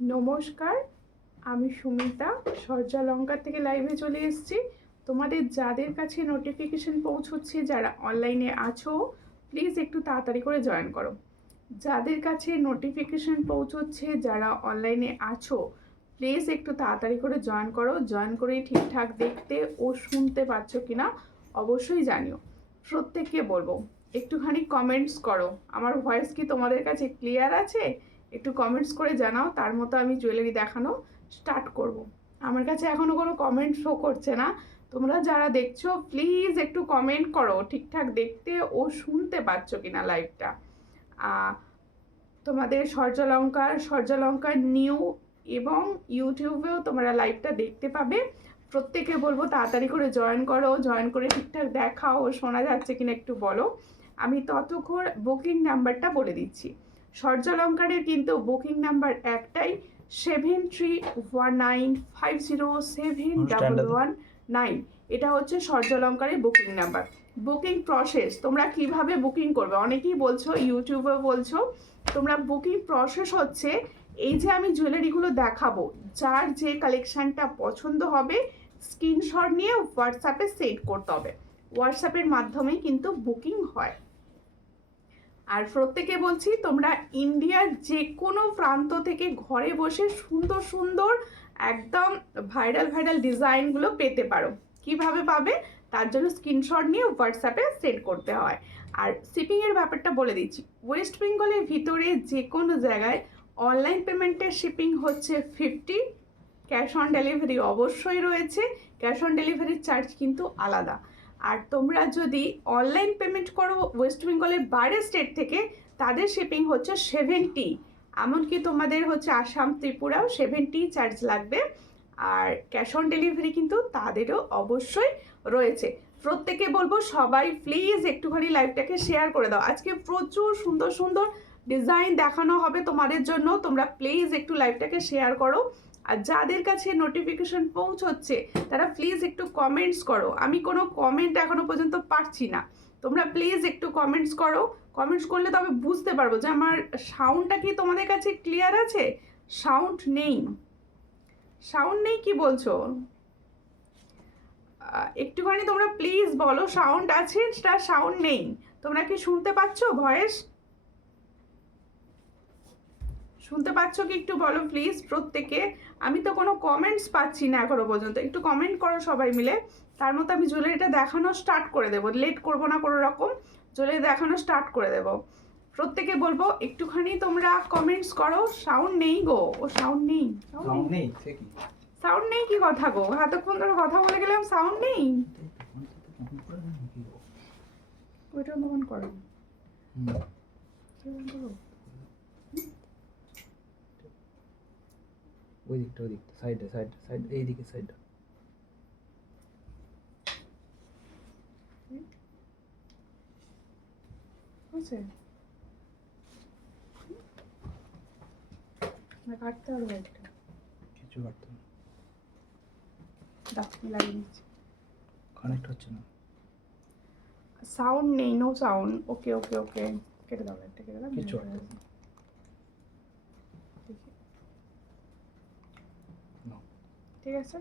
নমস্কার, আমি সুমিতা সূর্যালঙ্কার থেকে লাইভে চলে এসেছি। তোমাদের যাদের কাছে নোটিফিকেশন পৌঁছচ্ছে, যারা অনলাইনে আছো, প্লিজ একটু তাড়াতাড়ি করে জয়েন করো। যাদের কাছে নোটিফিকেশন পৌঁছচ্ছে, যারা অনলাইনে আছো, প্লিজ একটু তাড়াতাড়ি করে জয়েন করো। জয়েন করে ঠিকঠাক দেখতে ও শুনতে পাচ্ছ কিনা অবশ্যই জানিও। প্রত্যেককে বলবো একটুখানি কমেন্টস করো। আমার ভয়েস কি তোমাদের কাছে ক্লিয়ার আছে? একটু কমেন্টস করে জানাও, তার মতো আমি জুয়েলারি দেখানো স্টার্ট করব। আমার কাছে এখনও কোনো কমেন্ট শো করছে না। তোমরা যারা দেখছো প্লিজ একটু কমেন্ট করো ঠিকঠাক দেখতে ও শুনতে পাচ্ছ কিনা লাইভটা। তোমাদের সূর্যালঙ্কার নিউ এবং ইউটিউবেও তোমরা লাইভটা দেখতে পাবে। প্রত্যেকে বলবো তাড়াতাড়ি করে জয়েন করো, জয়েন করে ঠিকঠাক দেখাও ও শোনা যাচ্ছে কিনা একটু বলো। আমি ততক্ষণ বুকিং নাম্বারটা বলে দিচ্ছি। সূর্যালঙ্কারের কিন্তু বুকিং নাম্বার একটাই, 7319507119। এটা হচ্ছে সূর্যালঙ্কারের বুকিং নাম্বার। বুকিং প্রসেস তোমরা কিভাবে বুকিং করবে অনেকেই বলছো, ইউটিউবে বলছো। তোমরা বুকিং প্রসেস হচ্ছে এই যে আমি জুয়েলারিগুলো দেখাবো, যার যে কালেকশানটা পছন্দ হবে স্ক্রিনশট নিয়ে হোয়াটসঅ্যাপে সেন্ড করতে হবে। হোয়াটসঅ্যাপের মাধ্যমেই কিন্তু বুকিং হয়। আর প্রত্যেকে বলছি তোমরা ইন্ডিয়ার যে কোনো প্রান্ত থেকে ঘরে বসে সুন্দর সুন্দর একদম ভাইরাল ডিজাইনগুলো পেতে পারো। কিভাবে পাবে তার জন্য স্ক্রিনশট নিয়ে হোয়াটসঅ্যাপে সেন্ড করতে হয়। আর শিপিংয়ের ব্যাপারটা বলে দিচ্ছি, ওয়েস্ট বেঙ্গলের ভিতরে যে কোনো জায়গায় অনলাইন পেমেন্টের শিপিং হচ্ছে 50, ক্যাশ অন ডেলিভারি অবশ্যই রয়েছে। ক্যাশ অন ডেলিভারির চার্জ কিন্তু আলাদা। আর তোমরা যদি অনলাইন পেমেন্ট করো ওয়েস্ট বেঙ্গলের বাইরের স্টেট থেকে, তাদের শিপিং হচ্ছে 70। এমনকি তোমাদের হচ্ছে আসাম ত্রিপুরাও 70 চার্জ লাগবে। আর ক্যাশ অন ডেলিভারি কিন্তু তাদেরও অবশ্যই রয়েছে। প্রত্যেকে বলবো সবাই প্লিজ একটুখানি লাইভটাকে শেয়ার করে দাও। আজকে প্রচুর সুন্দর সুন্দর ডিজাইন দেখানো হবে তোমাদের জন্য। তোমরা প্লিজ একটু লাইভটাকে শেয়ার করো। আর যাদের কাছে নোটিফিকেশন পৌঁছচ্ছে তারা প্লিজ একটু কমেন্টস করো। আমি কোনো কমেন্ট এখনো পর্যন্ত পাচ্ছি না। তোমরা প্লিজ একটু কমেন্টস করো। কমেন্টস করলে তবে বুঝতে পারবো যে আমার সাউন্ডটা কি তোমাদের কাছে ক্লিয়ার আছে। সাউন্ড নেই, সাউন্ড নেই কি বলছো? একটুখানি তোমরা প্লিজ বলো সাউন্ড আছে না সাউন্ড নেই। তোমরা কি শুনতে পাচ্ছ? ভয়েস শুনতে পাচ্ছ কি একটু বলো প্লিজ প্রত্যেকে। আমি তো কোনো কমেন্টস পাচ্ছি না এখনো পর্যন্ত। একটু কমেন্ট করো সবাই মিলে, তার মতো আমি জুয়েলারিটা দেখানো স্টার্ট করে দেবো। লেট করবো না কোনো রকম, জুয়েলারি দেখানো স্টার্ট করে দেবো। প্রত্যেকে বলবো একটুখানি তোমরা কমেন্টস করো। সাউন্ড নেই গো, ও সাউন্ড নেই, সাউন্ড নেই কি কথা গো? এতক্ষণ ধরে কথা বলে গেলাম সাউন্ড নেই। ওইটা অন করো। ওই দিকটা সাইডে এইদিকে সাইডটা হয়েছে না? কাটতে পারবো একটা কিছু কাটতে না, লাগিয়ে নিচ্ছি। কানেক্ট হচ্ছে না, সাউন্ড নেই, নো সাউন্ড। ওকে ওকে ওকে, কেটে দাও, একটা কেটে দাও। কিছু ঠিক আছে,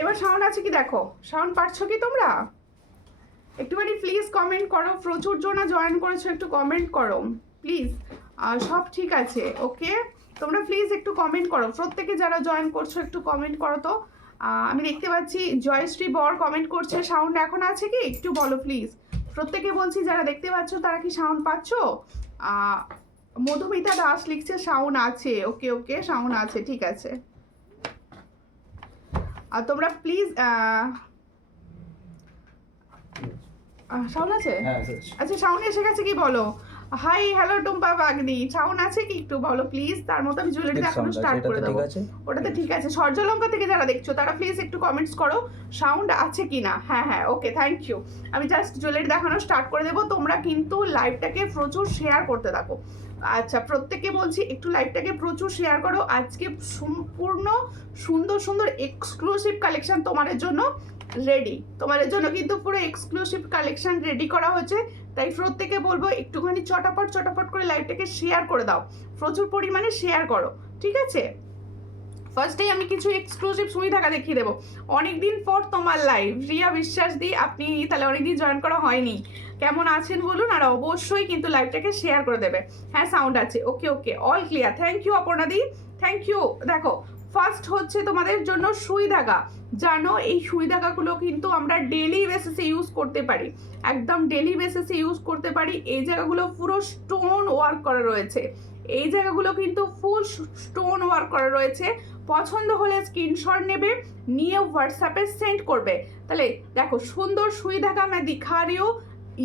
এবার সাউন্ড আছে কি দেখো। সাউন্ড পাচ্ছ কি তোমরা? একটুখানি প্লিজ কমেন্ট করো। প্রচুর জনা জয়েন করেছো, একটু কমেন্ট করো প্লিজ। সব ঠিক আছে ওকে? তোমরা প্লিজ একটু কমেন্ট করো। প্রত্যেকে যারা জয়েন করছো একটু কমেন্ট করো তো। আমি দেখতে পাচ্ছি জয়শ্রী বর কমেন্ট করছে, সাউন্ড এখন আছে কি একটু বলো প্লিজ। প্রত্যেকে বলছি যারা দেখতে পাচ্ছ তারা কি সাউন্ড পাচ্ছ? মধুমিতা দাস লিখছে সাউন্ড আছে। ওকে ওকে, সাউন্ড আছে, ঠিক আছে। আর তোমরা প্লিজ সাউন্ড আছে? আচ্ছা, সাউন্ড এসে গেছে কি বলো। হাই হ্যালো টুম্পা বাগনি, সাউন্ড আছে কি একটু বলো প্লিজ, তার মতো আমি জুয়েলারি দেখানো স্টার্ট করে দেবো। ওটাতে ঠিক আছে। সূর্যালঙ্কা থেকে যারা দেখছো তারা প্লিজ একটু কমেন্টস করো সাউন্ড আছে কি না। হ্যাঁ হ্যাঁ ওকে, থ্যাংক ইউ। আমি জাস্ট জুয়েলারি দেখানো স্টার্ট করে দেবো। তোমরা কিন্তু লাইভটাকে প্রচুর শেয়ার করতে থাকো। আচ্ছা, প্রত্যেকে বলছি একটু লাইভটাকে প্রচুর শেয়ার করো। আজকে সম্পূর্ণ সুন্দর সুন্দর এক্সক্লুসিভ কালেকশন তোমাদের জন্য রেডি, তোমাদের জন্য কিন্তু পুরো এক্সক্লুসিভ কালেকশন রেডি করা হয়েছে। তাই প্রত্যেকে বলবো একটুখানি চটাপট করে লাইভটাকে শেয়ার করে দাও, প্রচুর পরিমাণে শেয়ার করো, ঠিক আছে? ফার্স্টেই আমি কিছু এক্সক্লুসিভ সুই ধাগা দেখিয়ে দেবো। অনেকদিন পর তোমার লাইভ, রিয়া বিশ্বাস দি, আপনি তাহলে অনেকদিন জয়েন করা হয়নি, কেমন আছেন বলুন, আর অবশ্যই কিন্তু লাইভটাকে শেয়ার করে দেবে। হ্যাঁ সাউন্ড আছে, okay okay, all clear, thank you Aparna দি, থ্যাংক ইউ। দেখো ফার্স্ট হচ্ছে তোমাদের জন্য সুই ধাগা। জানো এই সুই ধাগাগুলো কিন্তু আমরা ডেলি বেসিসে ইউজ করতে পারি, একদম ডেলি বেসিসে ইউজ করতে পারি। এই জায়গাগুলো পুরো স্টোন ওয়ার্ক করা রয়েছে, এই জায়গাগুলো কিন্তু ফুল স্টোন ওয়ার্ক করা রয়েছে। পছন্দ হলে স্ক্রিনশট নেবে, নিয়ে হোয়াটসঅ্যাপে সেন্ড করবে। তাহলে দেখো সুন্দর সুई धागा मैं दिखा रही हूँ,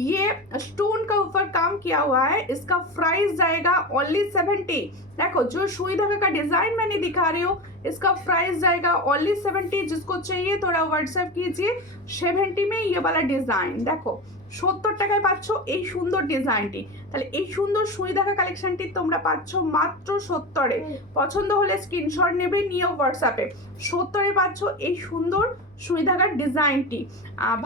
ये स्टोन का ऊपर काम किया हुआ है, इसका प्राइस जाएगा ओनली 70। देखो जो सुई धागा का डिजाइन मैंने दिखा रही हूँ, इसका प्राइस जाएगा ओनली 70। जिसको चाहिए थोड़ा व्हाट्सएप कीजिए। 70 में ये वाला डिजाइन देखो 70 টাকায় পাচ্ছ এই সুন্দর ডিজাইনটি। তাহলে এই সুন্দর সুই ধাগা কালেকশনটি তোমরা পাচ্ছ মাত্র 70-এ। পছন্দ হলে স্ক্রিনশট নেবে, নিয়ে হোয়াটসঅ্যাপে 70-এ পাচ্ছ এই সুন্দর সুই ধাগার ডিজাইনটি।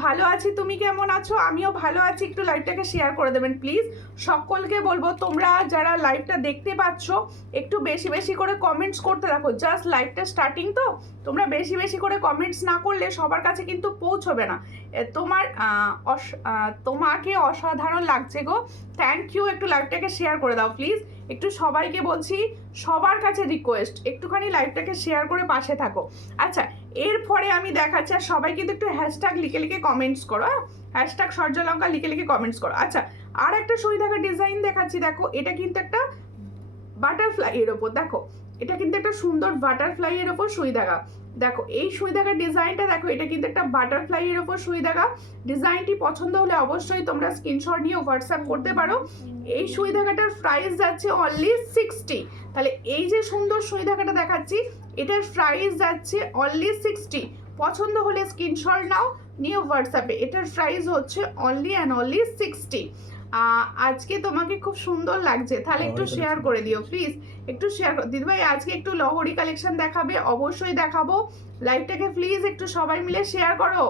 ভালো আছি, তুমি কেমন আছো? আমিও ভালো আছি। একটু লাইভটাকে শেয়ার করে দেবেন প্লিজ। সকলকে বলবো তোমরা যারা লাইভটা দেখতে পাচ্ছ একটু বেশি বেশি করে কমেন্টস করতে রাখো। জাস্ট লাইভটা স্টার্টিং তো, তোমরা বেশি বেশি করে কমেন্টস না করলে সবার কাছে কিন্তু পৌঁছবে না। তোমাকে অসাধারণ লাগছে গো, থ্যাংক ইউ। একটু লাইভটাকে শেয়ার করে দাও প্লিজ। একটু সবাইকে বলছি, সবার কাছে রিকোয়েস্ট একটুখানি লাইভটাকে শেয়ার করে পাশে থাকো। আচ্ছা এরপরে আমি দেখাচ্ছি, আর সবাই কিন্তু একটু হ্যাশট্যাগ লিখে কমেন্টস করো, হ্যাশট্যাগ সূর্যলঙ্কা লিখে কমেন্টস করো। আচ্ছা আর একটা সুই ধাগা ডিজাইন দেখাচ্ছি, দেখো এটা কিন্তু একটা বাটারফ্লাই এর ওপর, দেখো এটা কিন্তু একটা সুন্দর বাটারফ্লাই এর ওপর সুই ধাগা। দেখো এই সুই ধাগার ডিজাইনটা দেখো, এটা কিন্তু একটা বাটারফ্লাই এর ওপর সুই ধাগা। ডিজাইনটি পছন্দ হলে অবশ্যই তোমরা স্ক্রিনশট নিয়ে হোয়াটসঅ্যাপ করতে পারো। এই সুই ধাগাটার প্রাইস যাচ্ছে অনলি 60। তাহলে এই যে সুন্দর সুই ধাগাটা দেখাচ্ছি, এটার প্রাইস যাচ্ছে অনলি 60। পছন্দ হলে স্ক্রিনশট নাও, নিয়ে হোয়াটসঅ্যাপে। এটার প্রাইস হচ্ছে অনলি অ্যান্ড অনলি 60। আজকে তোমাকে খুব সুন্দর লাগছে, তাহলে একটু শেয়ার করে দিও প্লিজ, একটু শেয়ার করো। দিদিভাই আজকে একটু লহরি কালেকশন দেখাবে? অবশ্যই দেখাবো, লাইভটাকে প্লিজ একটু সবাই মিলে শেয়ার করো।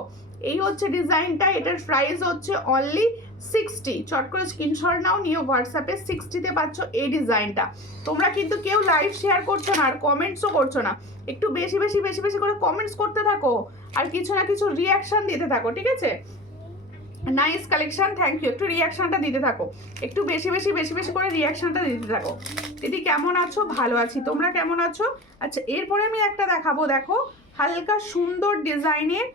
এই হচ্ছে ডিজাইনটা, এটার প্রাইস হচ্ছে অনলি 60। চট করে স্ক্রিনশট নাও, নিয়ে হোয়াটসঅ্যাপে 60-তে পাচ্ছ এই ডিজাইনটা। তোমরা কিন্তু কেউ লাইভ শেয়ার করছো না আর কমেন্টসও করছো না, একটু বেশি বেশি করে কমেন্টস করতে থাকো আর কিছু না কিছু রিয়াকশন দিতে থাকো, ঠিক আছে? Nice collection, thank you. একটু রিয়াকশনটা দিতে থাকো, একটু বেশি বেশি করে রিয়াকশনটা দিতে থাকো। দিদি কেমন আছো? ভালো আছি, তোমরা কেমন আছো? আচ্ছা এরপরে আমি একটা দেখাবো, দেখো হালকা সুন্দর ডিজাইনের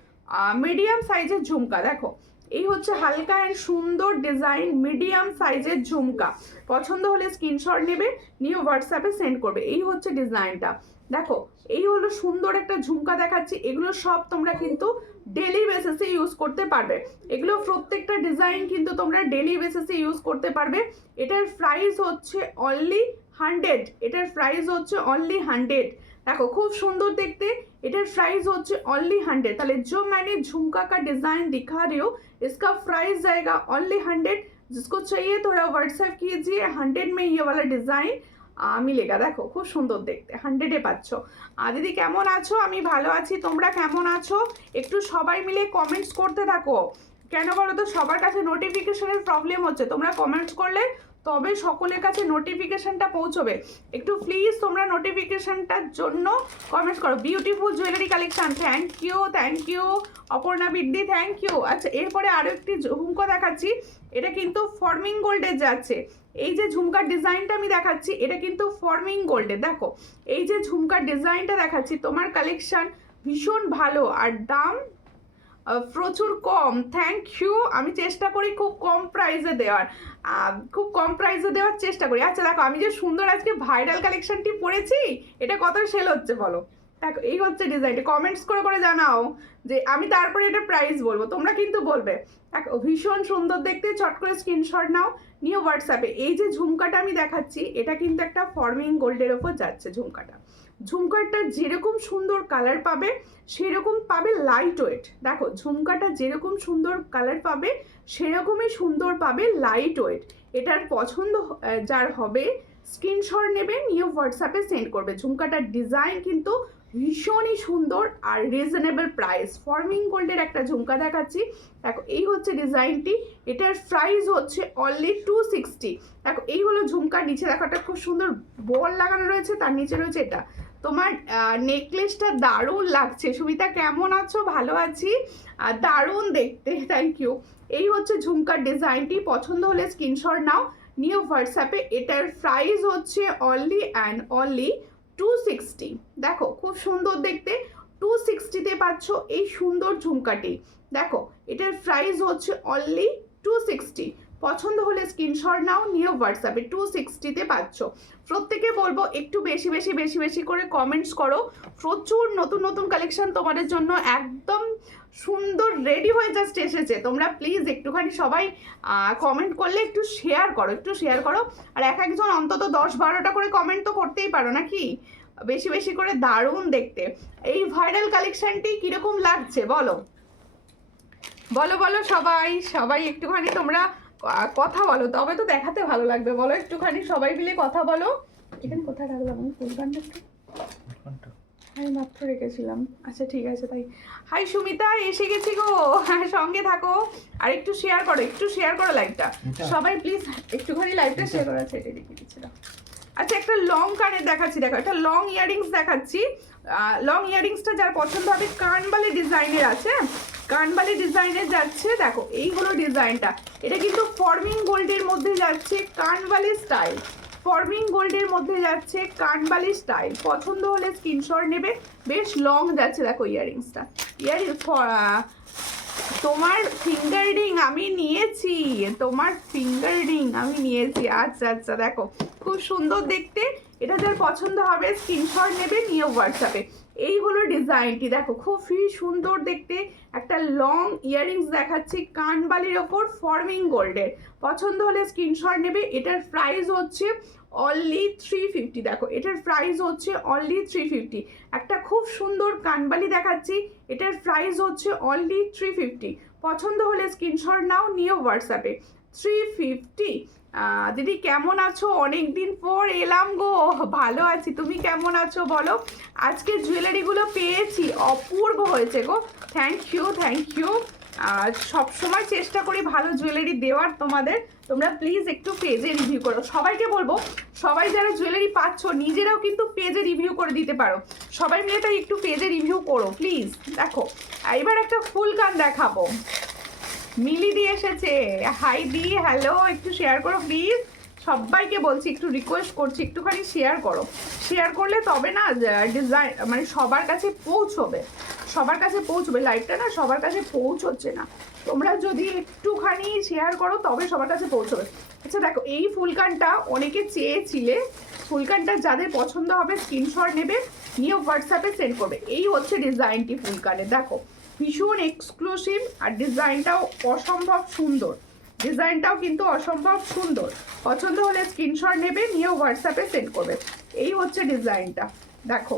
মিডিয়াম সাইজের ঝুমকা। দেখো এই হচ্ছে হালকা অ্যান্ড সুন্দর ডিজাইন মিডিয়াম সাইজের ঝুমকা। পছন্দ হলে স্ক্রিনশট নেবে, নিয়ে হোয়াটসঅ্যাপে সেন্ড করবে। এই হচ্ছে ডিজাইনটা, দেখো এই হলো সুন্দর একটা ঝুমকা দেখাচ্ছি। এগুলো সব তোমরা কিন্তু ডেলি বেসিসে ইউজ করতে পারবে, এগুলো প্রত্যেকটা ডিজাইন কিন্তু তোমরা ডেলি বেসিসে ইউজ করতে পারবে। এটার প্রাইস হচ্ছে অনলি 100, এটার প্রাইস হচ্ছে অনলি 100। দেখো খুব সুন্দর দেখতে, এটার प्राइस होচ্ছে ओनली 100। তাহলে जो मैंने झुमका का डिजाइन दिखा रही हूँ, इसका प्राइस जाएगा ओनली 100। जिसको चाहिए थोड़ा व्हाट्सएप कीजिए, 100 में ये वाला डिजाइन মিলেগা। দেখো খুব সুন্দর দেখতে, 100-এ পাচ্ছ। দিদি কেমন আছো? আমি ভালো আছি, তোমরা কেমন আছো? একটু সবাই মিলে কমেন্টস করতে থাকো। কেন বলো তো, সবার কাছে নোটিফিকেশনের প্রবলেম হচ্ছে, তোমরা কমেন্টস করলে তবে সকলের কাছে নোটিফিকেশনটা পৌঁছবে। একটু প্লিজ তোমরা নোটিফিকেশনটার জন্য কমেন্টস করো। Beautiful jewellery collection, thank you Aparna বিদ্যি, থ্যাংক ইউ। আচ্ছা এরপরে আরও একটি ঝুমকা দেখাচ্ছি, এটা কিন্তু ফর্মিং গোল্ডের যাচ্ছে। এই যে ঝুমকার ডিজাইনটা আমি দেখাচ্ছি, এটা কিন্তু ফর্মিং গোল্ডের। দেখো এই যে ঝুমকার ডিজাইনটা দেখাচ্ছি, তোমার কালেকশন ভীষণ ভালো আর দাম প্রচুর কম। থ্যাংক ইউ, আমি চেষ্টা করি খুব কম প্রাইসে দেওয়ার, চেষ্টা করি। আচ্ছা দেখো আমি যে সুন্দর আজকে ভাইরাল কালেকশনটি পরেছি, এটা কত সেল হচ্ছে বলো। দেখো এই হচ্ছে ডিজাইনটা, কমেন্টস করে জানাও যে আমি তারপরে এটা প্রাইস বলবো, তোমরা কিন্তু বলবে। দেখো ভীষণ সুন্দর দেখতে, চট করে স্ক্রিনশট নাও, নিয়ে হোয়াটসঅ্যাপে। এই যে ঝুমকাটা আমি দেখাচ্ছি, এটা কিন্তু একটা ফর্মিং গোল্ডের ওপর যাচ্ছে ঝুমকাটা। ঝুমকাটা যেরকম সুন্দর কালার পাবে সেরকম পাবে লাইট ওয়েট। দেখো ঝুমকাটা যেরকম সুন্দর কালার পাবে সেরকমই সুন্দর পাবে লাইট ওয়েট। এটার পছন্দ যার হবে স্ক্রিনশট নেবে, নিয়ে হোয়াটসঅ্যাপে সেন্ড করবে। ঝুমকাটার ডিজাইন কিন্তু ভীষণই সুন্দর আর রিজনেবল প্রাইস। ফর্মিং গোল্ডের একটা ঝুমকা দেখাচ্ছি, দেখো এই হচ্ছে ডিজাইনটি, এটার প্রাইস হচ্ছে অনলি 260। দেখো এই হলো ঝুমকা, নিচে দেখো একটা খুব সুন্দর বল লাগানো রয়েছে, তার নিচে রয়েছে এটা। তোমার নেকলেসটা দারুণ লাগছে সুমিতা, কেমন আছো? ভালো আছি, দারুণ দেখতে, থ্যাংক ইউ। এই হচ্ছে ঝুমকার ডিজাইনটি, পছন্দ হলে স্ক্রিনশট নাও, নিউ হোয়াটসঅ্যাপে। এটার প্রাইস হচ্ছে অনলি অ্যান্ড অনলি 260। দেখো খুব সুন্দর দেখতে, 260-তে পাচ্ছ এই সুন্দর ঝুমকাটি। দেখো এটার প্রাইস হচ্ছে অনলি 260। পছন্দ হলে স্ক্রিনশট নাও, নিউ হোয়াটসঅ্যাপে 260-তে পাচ্ছ। প্রত্যেকে বলবো একটু বেশি বেশি বেশি বেশি করে কমেন্টস করো, প্রচুর নতুন নতুন কালেকশন তোমাদের জন্য একদম সুন্দর রেডি হয়ে জাস্ট এসেছে। তোমরা প্লিজ একটুখানি সবাই কমেন্ট করলে একটু শেয়ার করো, একটু শেয়ার করো। আর এক একজন অন্তত 10-12টা করে কমেন্ট তো করতেই পারো নাকি, বেশি বেশি করে। দারুণ দেখতে এই ভাইরাল কালেকশনটি কিরকম লাগছে বলো, বলো বলো সবাই, সবাই একটুখানি তোমরা কথা বলো, তবে তো দেখাতে ভালো লাগবে। বলো একটুখানি সবাই মিলে কথা বলো। এখানে কোথায় রাখলাম আমি ফুলদানটা? একটু আমি মাত্র রেখেছিলাম, আচ্ছা ঠিক আছে তাই। হাই সুমিতা, এসে গেছি গো, হ্যাঁ সঙ্গে থাকো। আর একটু শেয়ার করো, একটু শেয়ার করো লাইভটা সবাই প্লিজ, একটুখানি লাইভটা শেয়ার করা আছে, এটা রেখে দিচ্ছিলাম। আচ্ছা একটা লং কানের দেখাচ্ছি, দেখো একটা লং ইয়াররিংস দেখাচ্ছি। লং ইয়াররিংসটা যার পছন্দ হবে, কানবালি ডিজাইনের আছে, কানবালি ডিজাইনের যাচ্ছে। দেখো এই হলো ডিজাইনটা, এটা কিন্তু ফর্মিং গোল্ডের মধ্যে যাচ্ছে, কানবালি স্টাইল, ফর্মিং গোল্ডের মধ্যে যাচ্ছে কানবালি স্টাইল। পছন্দ হলে স্ক্রিনশট নেবে, বেশ লং যাচ্ছে। দেখো ইয়াররিংসটা, ইয়াররিংস তোমার ফিঙ্গার রিং আমি নিয়েছি, তোমার ফিঙ্গার রিং আমি নিয়েছি, আচ্ছা আচ্ছা। দেখো খুব সুন্দর দেখতে, এটা যার পছন্দ হবে স্ক্রিনশট নেবে, নিয়ে হোয়াটসঅ্যাপে। এই হলো ডিজাইনটি, দেখো খুবই সুন্দর দেখতে, একটা লং ইয়াররিংস দেখাচ্ছি কানবালির ওপর ফর্মিং গোল্ডের। পছন্দ হলে স্ক্রিনশট নেবে, এটার প্রাইস হচ্ছে অনলি 350। দেখো এটার প্রাইস হচ্ছে অনলি 350। একটা খুব সুন্দর কানবালি দেখাচ্ছি, এটার প্রাইস হচ্ছে অনলি 350। পছন্দ হলে স্ক্রিনশট নাও, নিয়ে হোয়াটসঅ্যাপে। 350। দিদি কেমন আছো? অনেক দিন পর এলাম গো, ভালো আছি, তুমি কেমন আছো বলো? আজকে জুয়েলারিগুলো পেয়েছি, অপূর্ব হয়েছে গো, থ্যাংক ইউ থ্যাংক ইউ। আর সবসময় চেষ্টা করি ভালো জুয়েলারি দেওয়ার তোমাদের, তোমরা প্লিজ একটু পেজে রিভিউ করো। সবাইকে বলবো, সবাই যারা জুয়েলারি পাচ্ছ নিজেরাও কিন্তু পেজে রিভিউ করে দিতে পারো, সবাই মিলে তাই একটু পেজে রিভিউ করো প্লিজ। দেখো এবার একটা ফুল কান দেখাবো, মিলি দিয়ে এসেছে, হাই দি, হ্যালো, একটু শেয়ার করো প্লিজ, সবাইকে বলছি, একটু রিকোয়েস্ট করছি একটুখানি শেয়ার করো। শেয়ার করলে তবে না ডিজাইন মানে সবার কাছে পৌঁছবে, সবার কাছে পৌঁছবে, লাইভটা না সবার কাছে পৌঁছচ্ছে না, তোমরা যদি একটুখানি শেয়ার করো তবে সবার কাছে পৌঁছবে। আচ্ছা দেখো এই ফুলকানটা অনেকে চেয়েছিলে, ফুলকানটা যাদের পছন্দ হবে স্ক্রিনশট নেবে, নিয়ে হোয়াটসঅ্যাপে সেন্ড করবে। এই হচ্ছে ডিজাইনটি ফুলকানের, দেখো ভীষণ এক্সক্লুসিভ আর ডিজাইনটাও অসম্ভব সুন্দর, ডিজাইনটাও কিন্তু অসম্ভব সুন্দর। পছন্দ হলে স্ক্রিনশট নেবে, নিয়ে হোয়াটসঅ্যাপে সেন্ড করবে। এই হচ্ছে ডিজাইনটা, দেখো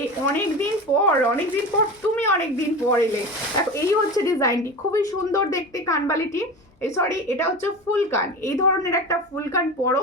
এই অনেক দিন পর তুমি অনেক দিন পর এলে। দেখো এই হচ্ছে ডিজাইনটি, খুবই সুন্দর দেখতে কানবালিটি, সরি এটা হচ্ছে ফুল কান। এই ধরনের একটা ফুল কান পরো,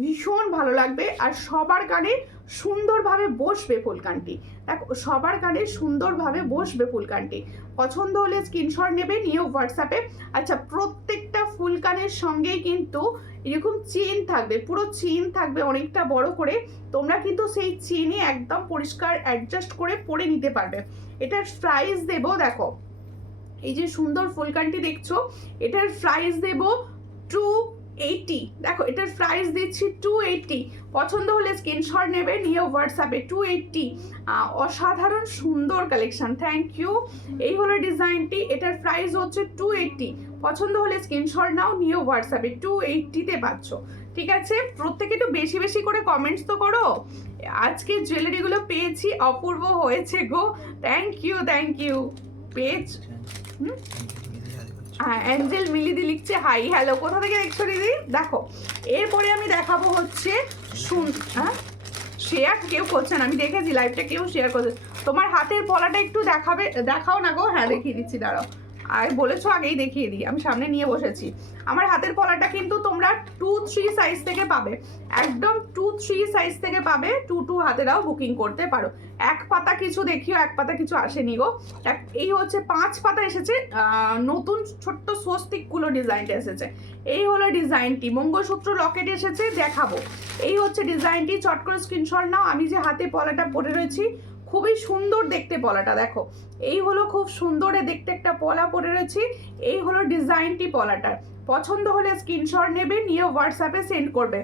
ভীষণ ভালো লাগবে আর সবার কানে সুন্দরভাবে বসবে ফুলকানটি। দেখো সবার কানে সুন্দরভাবে বসবে ফুলকানটি। পছন্দ হলে স্ক্রিনশট নেবে, নিয়ে হোয়াটসঅ্যাপে। আচ্ছা প্রত্যেকটা ফুলকানের সঙ্গেই কিন্তু এরকম চেন থাকবে, পুরো চেন থাকবে অনেকটা বড় করে, তোমরা কিন্তু সেই চেনে একদম পরিষ্কার অ্যাডজাস্ট করে পরে নিতে পারবে। এটার প্রাইস দেবো, দেখো এই যে সুন্দর ফুলকানটি দেখছো, এটার প্রাইস দেবো 280। দেখো এটার প্রাইস দিচ্ছি 280। পছন্দ হলে স্ক্রিনশট নেবে, নিয়ে হোয়াটসঅ্যাপে 280। অসাধারণ সুন্দর কালেকশন, থ্যাংক ইউ। এই হলো ডিজাইনটি, এটার প্রাইস হচ্ছে 280। পছন্দ হলে স্ক্রিনশট নাও, নিয়ে হোয়াটসঅ্যাপে 280-তে পাচ্ছ। ঠিক আছে, প্রত্যেকে একটু বেশি বেশি করে কমেন্টস তো করো। আজকে জুয়েলারিগুলো পেয়েছি, অপূর্ব হয়েছে গো, thank you thank you. Page হ্যাঁ অ্যাঞ্জেল মিলিদি লিখছে হাই হ্যালো, কোথা থেকে দেখছো দিদি? দেখো এরপরে আমি দেখাবো হচ্ছে হ্যাঁ শেয়ার কেউ করছে না, আমি দেখেছি লাইভটা কেউ শেয়ার করছে। তোমার হাতের পলাটা একটু দেখাও না গো, হ্যাঁ দেখিয়ে দিচ্ছি, দাঁড়াও আর বলেছো আগেই দেখিয়ে দিই, আমি সামনে নিয়ে বসেছি। আমার হাতের পলাটা কিন্তু তোমরা 2-3 সাইজ থেকে পাবে, একদম 2-3 সাইজ থেকে পাবে। 2 হাতেরাও বুকিং করতে পারো। এক পাতা কিছু দেখিও, এক পাতা কিছু আসেনি গো। এই হচ্ছে 5 পাতা এসেছে, নতুন ছোট্ট স্বস্তিকগুলো ডিজাইনটা এসেছে। এই হলো ডিজাইনটি, মঙ্গলসূত্র লকেট এসেছে, দেখাবো। এই হচ্ছে ডিজাইনটি, চট করে স্ক্রিনশট নাও। আমি যে হাতে পলাটা পরে রয়েছি, খুবই সুন্দর দেখতে পলাটা, দেখো এই হলো খুব সুন্দর দেখতে একটা পলা পরে রয়েছি। এই হলো ডিজাইনটি পলাটার। পছন্দ হলে স্ক্রিনশট নেবে, নিয়ে হোয়াটসঅ্যাপে সেন্ড করবে।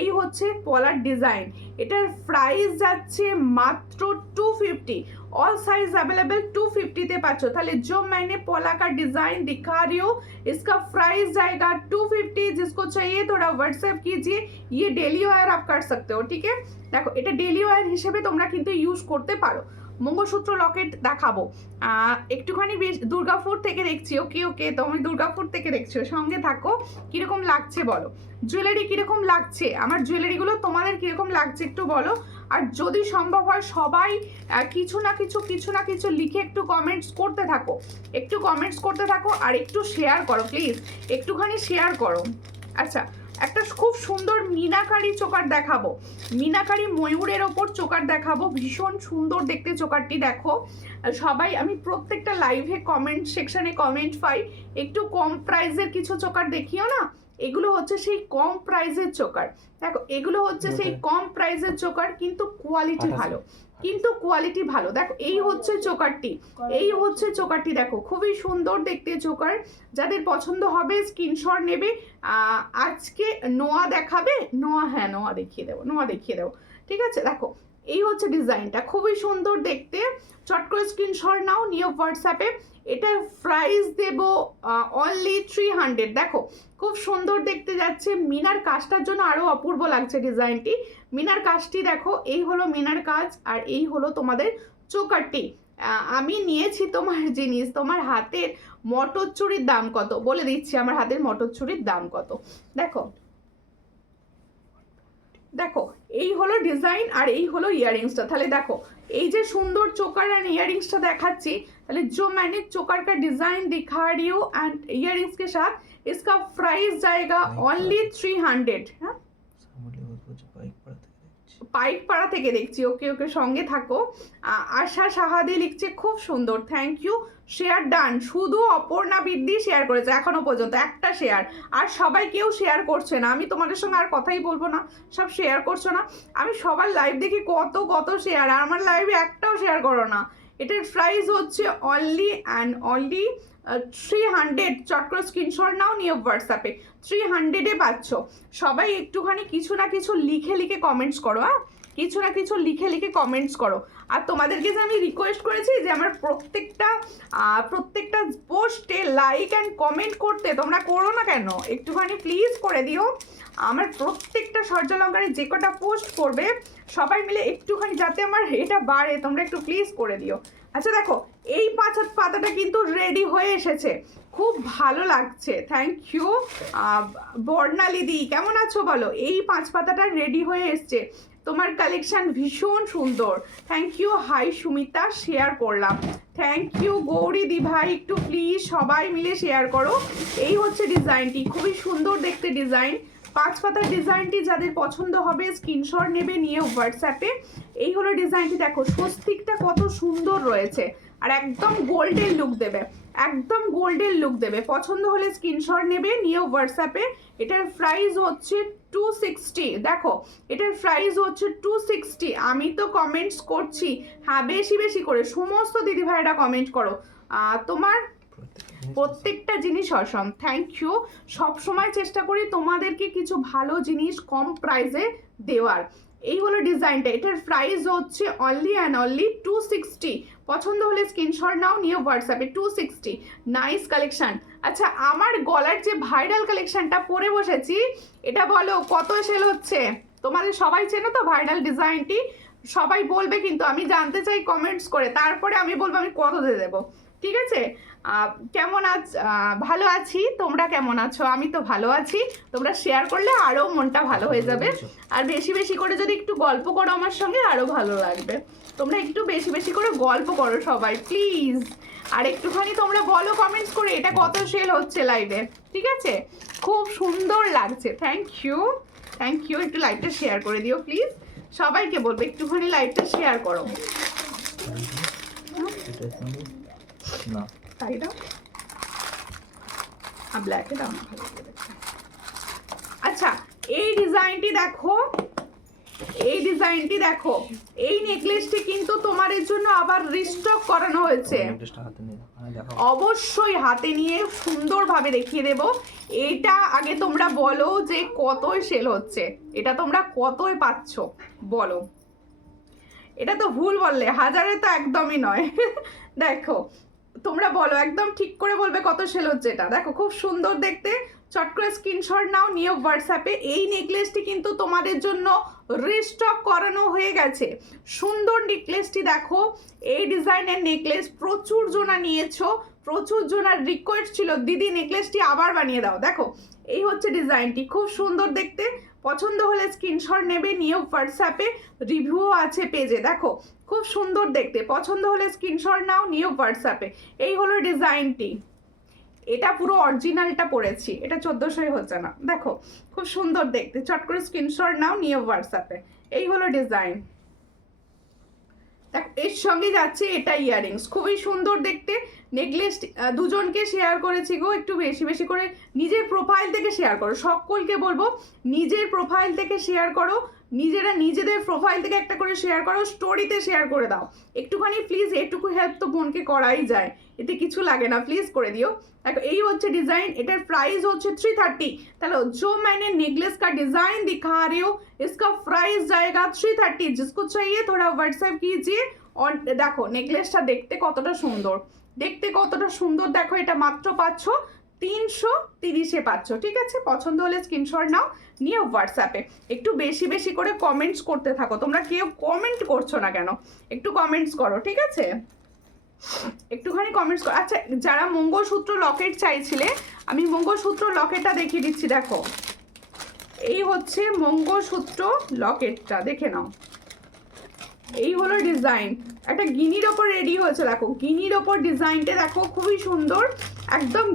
এই হচ্ছে পলার ডিজাইন। এটার প্রাইস যাচ্ছে মাত্র 250। ऑल साइज अवेलेबल 250 ते पाचो। ताले जो मैंने पोला का डिजाइन दिखा रही हूँ, इसका प्राइस जाएगा 250। जिसको चाहिए थोड़ा व्हाट्सएप कीजिए। ये डेली वेयर आप कर सकते हो, ठीक है। देखो এটা ডেলি ওয়্যার হিসেবে তোমরা কিন্তু ইউজ করতে পারো। মঙ্গলসূত্র লকেট দেখাবো, একটুখানি বেশ দুর্গাপুর থেকে দেখছি। ওকে ওকে, তুমি দুর্গাপুর থেকে দেখছো, সঙ্গে থাকো। কিরকম লাগছে বলো, জুয়েলারি কিরকম লাগছে, আমার জুয়েলারিগুলো তোমাদের কিরকম লাগছে একটু বলো। আর যদি সম্ভব হয় সবাই কিছু না কিছু লিখে একটু কমেন্টস করতে থাকো, একটু কমেন্টস করতে থাকো, আর একটু শেয়ার করো প্লিজ, একটুখানি শেয়ার করো। আচ্ছা, একটা খুব সুন্দর মিনাকারি চোকার দেখাবো, মিনাকারি ময়ূরের ওপর চোকার দেখাবো, ভীষণ সুন্দর দেখতে চোকারটি। দেখো সবাই, আমি প্রত্যেকটা লাইভে কমেন্ট সেকশনে কমেন্ট পাই, একটু কম প্রাইসের কিছু চোকার দেখিও না। এগুলো হচ্ছে সেই কম প্রাইসের চোকার। দেখো এগুলো হচ্ছে সেই কম প্রাইসের চোকার, কিন্তু কোয়ালিটি ভালো, কিন্তু কোয়ালিটি ভালো। দেখো এই হচ্ছে চোকারটি, এই হচ্ছে চোকারটি, দেখো খুবই সুন্দর দেখতে চোকার। যাদের পছন্দ হবে স্ক্রিনশট নেবে। আজকে নোয়া দেখাবে, নোয়া, হ্যাঁ নোয়া দেখিয়ে দেবো, নোয়া দেখিয়ে দেবো, ঠিক আছে। দেখো এই হচ্ছে ডিজাইনটা, খুবই সুন্দর দেখতে। চট করে স্ক্রিনশট নাও, নিয়ে হোয়াটসঅ্যাপে। এটার প্রাইস দেব অনলি 300। দেখো খুব সুন্দর দেখতে যাচ্ছে, মিনার কাজটার জন্য আরো অপূর্ব লাগছে ডিজাইনটি। মিনার কাজটি দেখো, এই হলো মিনার কাজ, আর এই হলো তোমাদের চোকারটি। আমি নিয়েছি তোমার জিনিস। তোমার হাতের মটরচুরির দাম কত বলে দিচ্ছি, আমার হাতের মটরচুরির দাম কত। দেখো দেখো এই হলো ডিজাইন, আর এই হলো ইয়াররিংসটা। তাহলে দেখো এই যে সুন্দর চোকার আর ইয়াररिंग्स দেখাচ্ছি, তাহলে जो मैंने चोकर का डिजाइन दिखा रही हूँ एंड इयररिंग्स के साथ, इसका प्राइस जाएगा ओनली 300। हाँ পাইকপাড়া থেকে দেখছি, ওকে ওকে, সঙ্গে থাকো। আশা সাহাদি লিখছে খুব সুন্দর, থ্যাংক ইউ। শেয়ার ডান, শুধু অপর্ণা বৃদ্ধি শেয়ার করেছে এখনো পর্যন্ত, একটা শেয়ার। আর সবাই কেউ শেয়ার করছে না, আমি তোমাদের সঙ্গে আর কথাই বলবো না, সব শেয়ার করছো না। আমি সবার লাইভ দেখি কত শেয়ার, আর আমার লাইভে একটাও শেয়ার করো না। এটার প্রাইস হচ্ছে অনলি অ্যান্ড অনলি 300। চট করে স্ক্রিনশট নাও, নিয়ে হোয়াটসঅ্যাপে 300-এ পাচ্ছ। সবাই একটুখানি কিছু না কিছু লিখে কমেন্টস করো, হ্যাঁ কিছু না কিছু লিখে কমেন্টস করো। আর তোমাদেরকে যে আমি রিকোয়েস্ট করেছি যে আমার প্রত্যেকটা পোস্টে লাইক অ্যান্ড কমেন্ট করতে, তোমরা করো না কেন, একটুখানি প্লিজ করে দিও। আমার প্রত্যেকটা সূর্যালঙ্কারে যে কটা পোস্ট করবে সবাই মিলে একটুখানি, যাতে আমার এটা বাড়ে, তোমরা একটু প্লিজ করে দিও। আচ্ছা দেখো এই 5 পাতাটা কিন্তু রেডি হয়ে এসেছে, খুব ভালো লাগছে। থ্যাংক ইউ বর্ণালিদি, কেমন আছো বলো। এই 5 পাতাটা রেডি হয়ে এসছে, তোমার কালেকশন ভীষণ সুন্দর। Thank you. Hi Sumita, share করলাম, থ্যাংক ইউ। গৌরী দি ভাই, একটু প্লিজ সবাই মিলে শেয়ার করো। এই হচ্ছে ডিজাইনটি, খুবই সুন্দর দেখতে ডিজাইন। 5 পাতার ডিজাইনটি যাদের পছন্দ হবে স্ক্রিনশট নেবে, নিয়ে হোয়াটসঅ্যাপে। এই হলো ডিজাইনটি, দেখো স্বস্তিকটা কত সুন্দর রয়েছে, আর একদম গোল্ডেন লুক দেবে, একদম গোল্ডেন লুক দেবে। পছন্দ হলে স্ক্রিনশট নেবে, নিয়ে হোয়াটসঅ্যাপে। এটার প্রাইস হচ্ছে 260। দেখো এটার প্রাইস হচ্ছে 260। আমি তো কমেন্টস করছি, হ্যাঁ বেশি করে সমস্ত দিদিভাইরা কমেন্ট করো। তোমার প্রত্যেকটা জিনিস অসম, থ্যাংক ইউ। সব সময় চেষ্টা করি তোমাদেরকে কিছু ভালো জিনিস কম প্রাইসে দেওয়ার। এই হলো ডিজাইনটা, এটার প্রাইস হচ্ছে অনলি অ্যান্ড অনলি 260। পছন্দ হলে স্ক্রিনশট নাও, নিয়ে হোয়াটসঅ্যাপে 260। Nice collection. আচ্ছা আমার গলার যে ভাইরাল কালেকশনটা পরে বসেছি, এটা বলো কত সেল হচ্ছে। তোমাদের সবাই চেনো তো ভাইরাল ডিজাইনটি, সবাই বলবে কিন্তু, আমি জানতে চাই কমেন্টস করে, তারপরে আমি বলবো আমি কত দিয়ে দেবো। ঠিক আছে? কেমন ভালো আছি, তোমরা কেমন আছো? আমি তো ভালো আছি। তোমরা শেয়ার করলে আরও মনটা ভালো হয়ে যাবে, আর বেশি বেশি করে যদি একটু গল্প করো আমার সঙ্গে আরও ভালো লাগবে। তোমরা একটু বেশি বেশি করে গল্প করো সবাই প্লিজ, আর একটুখানি তোমরা বলো কমেন্টস করে এটা কত সেল হচ্ছে লাইভে, ঠিক আছে? খুব সুন্দর লাগছে, থ্যাংক ইউ। একটু লাইভটা শেয়ার করে দিও প্লিজ, সবাইকে বলবো একটুখানি লাইভটা শেয়ার করো। না তাই দাও, আর ব্ল্যাকে দাও না। আচ্ছা, এই ডিজাইনটি দেখো, এই নেকলেসটি কিন্তু তোমাদের জন্য আবার রিস্টক করানো হয়েছে। অবশ্যই হাতে নিয়ে সুন্দরভাবে দেখিয়ে দেব। এটা আগে তোমরা বলো যে কতই সেল হচ্ছে, এটা তোমরা কতই পাচ্ছ বলো। এটা তো ভুল বললে, হাজারে তো একদমই নয়। দেখো তোমরা বলো, একদম ঠিক করে বলবে কত সেল হচ্ছে। এটা দেখো খুব সুন্দর দেখতে, চট করে স্ক্রিনশট নাও, নিয়ে হোয়াটসঅ্যাপে। এই নেকলেসটি কিন্তু তোমাদের জন্য রিস্টক করানো হয়ে গেছে। সুন্দর নেকলেসটি দেখো, এই ডিজাইনের নেকলেস প্রচুর জনা নিয়েছো, প্রচুর জনার রিকোয়েস্ট ছিল দিদি নেকলেসটি আবার বানিয়ে দাও। দেখো এই হচ্ছে ডিজাইনটি, খুব সুন্দর দেখতে। পছন্দ হলে স্ক্রিনশট নেবে, নিয়ে হোয়াটসঅ্যাপে, রিভিউ আছে পেজে। দেখো খুব সুন্দর দেখতে, পছন্দ হলে স্ক্রিনশট নাও, নিয়ে হোয়াটসঅ্যাপে। এই হলো ডিজাইনটি, এটা পুরো অরিজিনালটা পড়েছি, এটা 1400 হচ্ছে না। দেখো খুব সুন্দর দেখতে, চট করে স্ক্রিনশট নাও, নিয়ে হোয়াটসঅ্যাপে। এই হলো ডিজাইন। দেখো এর সঙ্গে যাচ্ছে এটা ইয়াররিংস, খুবই সুন্দর দেখতে। নেকলেস দুজনকে শেয়ার করেছি গো, একটু বেশি বেশি করে নিজের প্রোফাইল থেকে শেয়ার করো। সকলকে বলবো নিজের প্রোফাইল থেকে শেয়ার করো, নিজেরা নিজেদের প্রোফাইল থেকে একটা করে শেয়ার করো, স্টোরিতে শেয়ার করে দাও একটুখানি প্লিজ। এটুকু হেল্প তো বোনকে করাই যায়, এতে কিছু লাগে না, প্লিজ করে দিও। देखो এই হচ্ছে ডিজাইন, এটার প্রাইস হচ্ছে 330। তাহলে जो मैंने नेकलेस का डिजाइन दिखा रही हूँ इसका प्राइस जाएगा 330। जिसको चाहिए थोड़ा व्हाट्सएप कीजिए। और देखो नेकलेसটা দেখতে কতটা সুন্দর, দেখো এটা মাত্র পাচ্ছ 330-এ পাচ্ছ, ঠিক আছে? পছন্দ হলে স্ক্রিনশট নাও, নিয়ে হোয়াটসঅ্যাপে। একটু বেশি বেশি করে কমেন্টস করতে থাকো, তোমরা কেউ কমেন্ট করছো না কেন? একটু কমেন্টস করো, ঠিক আছে? একটুখানি কমেন্টস করো। আচ্ছা, যারা মঙ্গলসূত্র লকেট চাইছিলে, আমি মঙ্গলসূত্র লকেটটা দেখিয়ে দিচ্ছি। দেখো এই হচ্ছে মঙ্গলসূত্র লকেটটা, দেখে নাও। এই হলো ডিজাইন, একটা গিনির ওপর রেডি হয়েছে। দেখো গিনির ওপর ডিজাইনটা দেখো, খুবই সুন্দর, একদম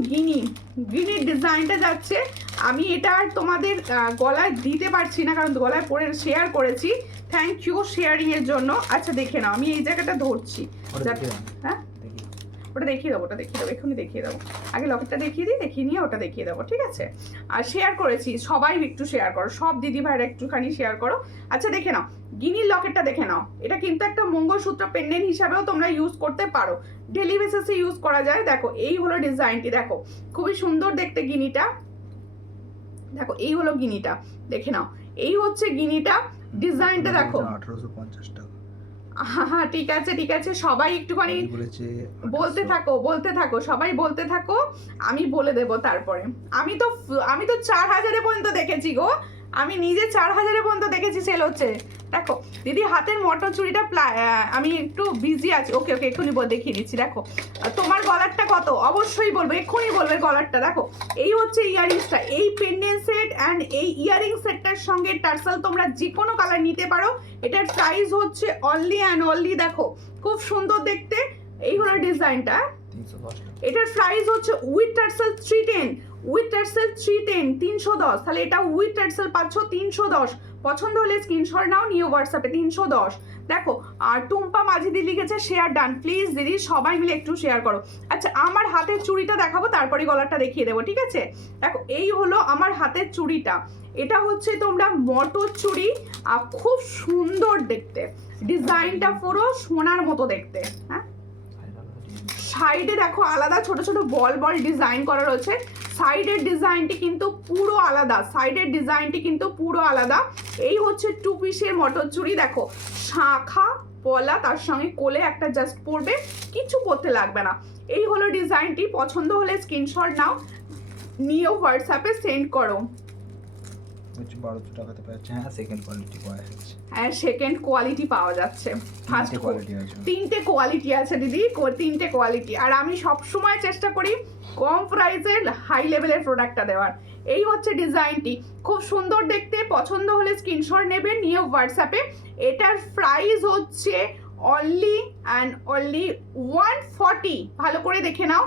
গিনির ডিজাইনটা যাচ্ছে। আমি এটা আর তোমাদের গলায় দিতে পারছি না, কারণ গলায় পরে শেয়ার করেছি। থ্যাংক ইউ শেয়ারিং এর জন্য। আচ্ছা দেখে নাও, আমি এই জায়গাটা ধরছি। হ্যাঁ ওটা দেখিয়ে দেবো, এক্ষুনি দেখিয়ে দেবো। আগে লকেটটা দেখিয়ে দিই, দেখিয়ে নিয়ে ওটা দেখিয়ে দেবো, ঠিক আছে? আর শেয়ার করেছি, সবাই একটু শেয়ার করো, সব দিদি ভাইরা একটুখানি শেয়ার করো। আচ্ছা দেখে নাও, গিনির লকেটটা দেখে নাও। এটা কিন্তু একটা মঙ্গলসূত্র পেন্ডেন্ট হিসাবেও তোমরা ইউজ করতে পারো, ডেলি বেসিসে ইউজ করা যায়। দেখো এই হলো ডিজাইনটি, দেখো খুবই সুন্দর দেখতে গিনিটা। দেখো এই হলো গিনিটা, দেখে নাও। এই হচ্ছে গিনিটা, ডিজাইনটা দেখো। 1850 টাকা। হ্যাঁ ঠিক আছে, সবাই একটুখানি বলতে থাকো, সবাই বলতে থাকো, আমি বলে দেব তারপরে। আমি তো 4000 পর্যন্ত দেখেছি গো, আমি নিজে 4000 পর্যন্ত দেখেছি সেল হচ্ছে। দেখো দিদি হাতের মটর চুড়িটা আমি একটু বিজি আছি। ওকে এক্ষুনি দেখিয়ে দিচ্ছি। দেখো তোমার গলারটা কত, অবশ্যই বলবো, এক্ষুনি বলবে গলারটা। দেখো এই হচ্ছে ইয়ারিংসটা, এই পেন্ডেন্ট সেট অ্যান্ড এই ইয়ারিং সেটটার সঙ্গে টার্সেল তোমরা যে কোনো কালার নিতে পারো। এটার প্রাইস হচ্ছে অনলি অ্যান্ড অনলি, দেখো খুব সুন্দর দেখতে। এই হলো ডিজাইনটা, এটার প্রাইস হচ্ছে উইথ টার্সেল 310, উইথ টার্সেল 310, 310। তাহলে এটা উইথ টার্সেল পাচ্ছ 310। পছন্দ হলে স্ক্রিনশট নাও, নিয়ে হোয়াটসঅ্যাপে 310। দেখো আর টুম্পা মাঝিদি লিখেছে শেয়ার ডান। প্লিজ দিদি সবাই মিলে একটু শেয়ার করো। আচ্ছা আমার হাতের চুড়িটা দেখাবো, তারপরে গলাটা দেখিয়ে দেবো, ঠিক আছে? দেখো এই হলো আমার হাতের চুড়িটা, এটা হচ্ছে তোমরা মটর চুড়ি, আর খুব সুন্দর দেখতে, ডিজাইনটা পুরো সোনার মতো দেখতে। হ্যাঁ সাইডে দেখো আলাদা ছোট ছোট বল ডিজাইন করা রয়েছে। সাইডের ডিজাইনটি কিন্তু পুরো আলাদা, এই হচ্ছে 2 পিসের মটর চুড়ি। দেখো শাখা পলা, তার সঙ্গে কোলে একটা জাস্ট পরবে, কিছু পরতে লাগবে না। এই হলো ডিজাইনটি, পছন্দ হলে স্ক্রিনশট নাও, নিয়ে হোয়াটসঅ্যাপে সেন্ড করো। বলছি 1200 টাকাতে পাচ্ছে। হ্যাঁ সেকেন্ড কোয়ালিটি পাওয়া যাচ্ছে। হ্যাঁ সেকেন্ড কোয়ালিটি পাওয়া যাচ্ছে। ফার্স্ট কোয়ালিটি আছে, তিনটে কোয়ালিটি আছে দিদি, তিনটে কোয়ালিটি। আর আমি সব সময় চেষ্টা করি কম প্রাইসের হাই লেভেলের প্রোডাক্টটা দেওয়ার। এই হচ্ছে ডিজাইনটি, খুব সুন্দর দেখতে, পছন্দ হলে স্ক্রিনশট নেবে, নিয়ে হোয়াটসঅ্যাপে। এটার প্রাইস হচ্ছে অনলি অ্যান্ড অনলি 140। ভালো করে দেখে নাও,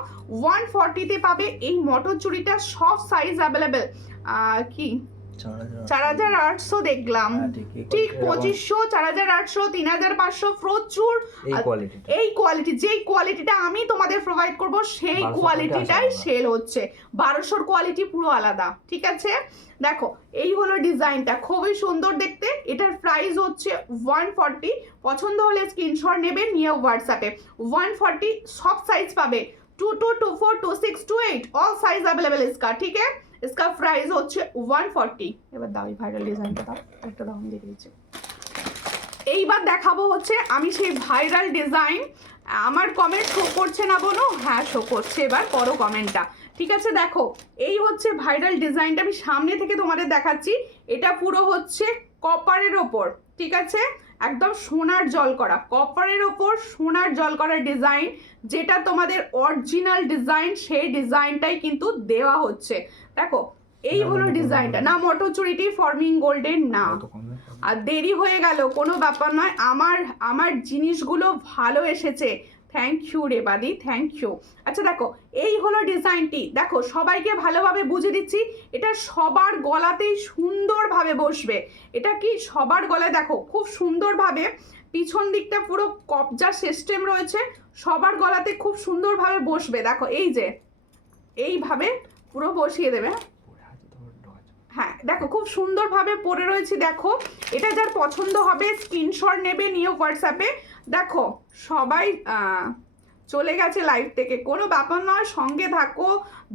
140-তে পাবে এই মটর চুড়িটা। সব সাইজ অ্যাভেলেবেল। কি 4800 দেখলাম, ঠিক 2500, 4800, 3500, প্রচুর। এই কোয়ালিটি, যেই কোয়ালিটিটা আমি তোমাদের প্রোভাইড করব সেই কোয়ালিটিটাই সেল হচ্ছে। 1200 কোয়ালিটি পুরো আলাদা, ঠিক আছে। দেখো এই হলো ডিজাইনটা, খুবই সুন্দর দেখতে। এটার প্রাইস হচ্ছে 140। পছন্দ হলে স্ক্রিনশট নেবে, নিয়ে হোয়াটসঅ্যাপে। 140 সব সাইজ পাবে, 22, 24, 26, 28 অল সাইজ अवेलेबल इसका, ठीक है। इसका प्राइस হচ্ছে 140। এবার দাও এই ভাইরাল ডিজাইনটা দাও, একটা দাম দিয়ে দিয়েছি। এইবার দেখাবো হচ্ছে আমি সেই ভাইরাল ডিজাইন। আমার কমেন্ট শো করছে না বলো? হ্যাঁ শো করছে, এবার পরো কমেন্টটা, ঠিক আছে। দেখো এই হচ্ছে ভাইরাল ডিজাইনটা, আমি সামনে থেকে তোমাদের দেখাচ্ছি। এটা পুরো হচ্ছে কপারের ওপর, ঠিক আছে, একদম সোনার জল করা, কপারের ওপর সোনার জল করা ডিজাইন, যেটা তোমাদের অরিজিনাল ডিজাইন, সেই ডিজাইনটাই কিন্তু দেওয়া হচ্ছে। দেখো এই হলো ডিজাইনটা। না মটরচুরিটি ফর্মিং গোল্ডেন না, আর দেরি হয়ে গেল কোনো ব্যাপার নয়, আমার জিনিসগুলো ভালো এসেছে। থ্যাংক ইউ রে বাদি, থ্যাংক ইউ। আচ্ছা দেখো এই হলো ডিজাইনটি, দেখো সবাইকে ভালোভাবে বুঝে দিচ্ছি। এটা সবার গলাতেই সুন্দরভাবে বসবে। এটা কি সবার গলায়, দেখো খুব সুন্দরভাবে পিছন দিকটা পুরো কবজা সিস্টেম রয়েছে, সবার গলাতে খুব সুন্দরভাবে বসবে। দেখো এই যে এইভাবে পুরো বসিয়ে দেবে। হ্যাঁ দেখো খুব সুন্দরভাবে পরে রয়েছে। দেখো এটা যার পছন্দ হবে স্ক্রিনশট নেবে, নিয়ে হোয়াটসঅ্যাপে। দেখো সবাই চলে গেছে লাইভ থেকে, কোনো ব্যাপার নয়, সঙ্গে থাকো,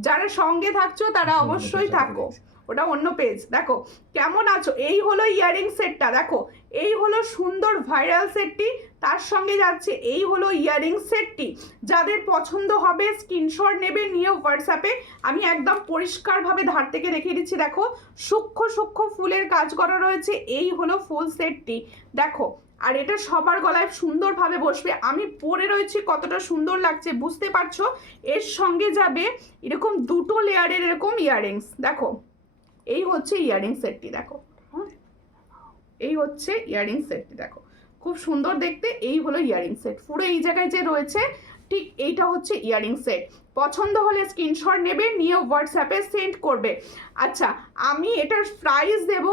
যারা সঙ্গে থাকছো তারা অবশ্যই থাকো, ওটা অন্য পেজ। দেখো কেমন আছো। এই হলো ইয়ারিং সেটটা, দেখো এই হলো সুন্দর ভাইরাল সেটটি, তার সঙ্গে যাচ্ছে এই হলো ইয়ারিং সেটটি। যাদের পছন্দ হবে স্ক্রিনশট নেবে, নিয়ে হোয়াটসঅ্যাপে। আমি একদম পরিষ্কারভাবে ধার থেকে দেখিয়ে দিচ্ছি। দেখো সূক্ষ্ম সূক্ষ্ম ফুলের কাজ করা রয়েছে। এই হলো ফুল সেটটি, দেখো। আর এটা সবার গলায় সুন্দরভাবে বসবে। আমি পরে রয়েছি, কতটা সুন্দর লাগছে বুঝতে পারছো। এর সঙ্গে যাবে এরকম দুটো লেয়ারের এরকম ইয়ারিংস। দেখো এই হচ্ছে ইয়ারিং সেটটি, দেখো এই হচ্ছে ইয়ারিং সেটটি, দেখো খুব সুন্দর দেখতে। এই হলো ইয়ারিং সেট, পুরো এই জায়গায় যে রয়েছে ঠিক এইটা হচ্ছে ইয়ারিং সেট। পছন্দ হলে স্ক্রিনশট নেবে, নিয়ে হোয়াটসঅ্যাপে সেন্ড করবে। আচ্ছা আমি এটার প্রাইস দেব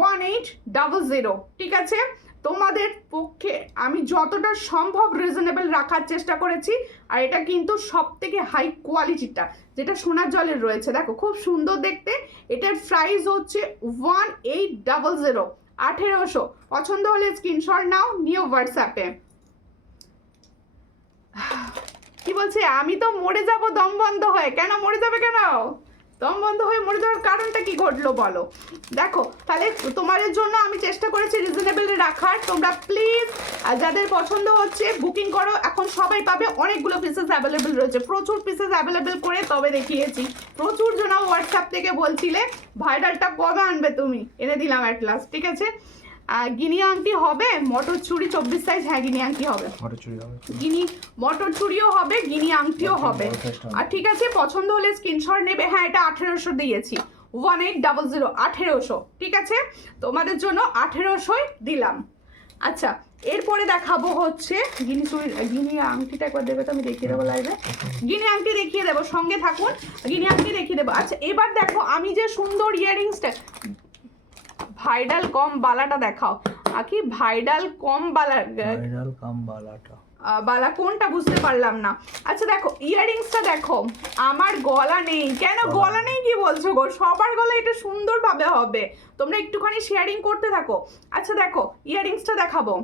1800, ঠিক আছে। তোমাদের পক্ষে আমি যতটা সম্ভব রিজনেবল রাখার চেষ্টা করেছি। আর এটা কিন্তু সব থেকে হাই কোয়ালিটিটা, যেটা সোনার জলের রয়েছে। দেখো খুব সুন্দর দেখতে। এটার প্রাইস হচ্ছে 1800, 1800। পছন্দ হলে স্ক্রিনশট নাও, নিয়ে হোয়াটসঅ্যাপে। কি বলছে, আমি তো মরে যাব দম বন্ধ হয়ে। কেন মরে যাবে, কেন দম বন্ধ হয়ে মরে যাওয়ার কারণটা কি ঘটলো বলো। দেখো তাহলে তোমাদের জন্য আমি চেষ্টা করেছি রিজনেবল রাখার। তোমরা প্লিজ যাদের পছন্দ হচ্ছে বুকিং করো, এখন সবাই পাবে। অনেকগুলো পিসেস অ্যাভেলেবেল রয়েছে, প্রচুর পিসেস অ্যাভেলেবেল করে তবে দেখিয়েছি। প্রচুর জন হোয়াটসঅ্যাপ থেকে বলছিলে ভাইরালটা কবে আনবে তুমি, এনে দিলাম অ্যাট লাস্ট, ঠিক আছে। গিনি আংটি হবে, মটর চুড়ি 24 সাইজ, হ্যাঁ গিনি আংটি হবে, গিনি মটর চুড়িও হবে, গিনি আংটিও হবে। আর ঠিক আছে পছন্দ হলে স্ক্রিনশট নেবে। হ্যাঁ এটা 1800 দিয়েছি, 1800, 1800, ঠিক আছে। তোমাদের জন্য 1800 দিলাম। আচ্ছা এরপরে দেখাবো হচ্ছে গিনি চুড়ি, গিনি আংটিটা একবার দেবে তো, আমি দেখিয়ে দেবো লাইভে। গিনি আংটি দেখিয়ে দেবো, সঙ্গে থাকুন, গিনি আংটি দেখিয়ে দেবো। আচ্ছা এবার দেখো আমি যে সুন্দর ইয়ারিংসটা, ভাইরাল কম বালাটা দেখাও। কি ভাইরাল কম বালা, ভাইরাল কম বালাটা, বালা কোনটা বুঝতে পারলাম না। আচ্ছা দেখো ইয়ারিংসটা দেখো, আমার গলা নেই। কেন গলা নেই কি বলছো গো, সবার গলা এটা সুন্দরভাবে হবে, তোমরা একটুখানি শেয়ারিং করতে থাকো। আচ্ছা দেখো ইয়ারিংসটা দেখাবো,